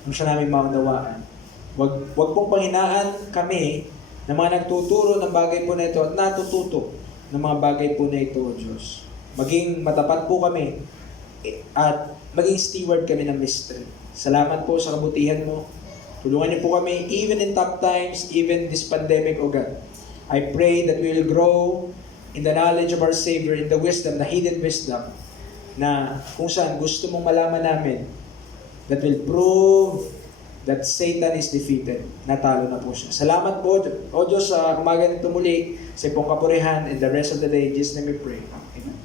Kung siya namin maunawaan. Wag pong panghinaan kami na mga nagtuturo ng bagay po na ito at natututo ng mga bagay po na ito, O Diyos. Maging matapat po kami at maging steward kami ng mystery. Salamat po sa kabutihan mo. Tulungan niyo po kami even in tough times, even this pandemic, O God. I pray that we will grow in the knowledge of our Savior, in the wisdom, the hidden wisdom, na kung saan gusto mong malaman namin, that will prove that Satan is defeated. Natalo na po siya. Salamat po, O Diyos, sa umaga nito muli, sa ipong kapurihan, and the rest of the day, just let me pray. Amen.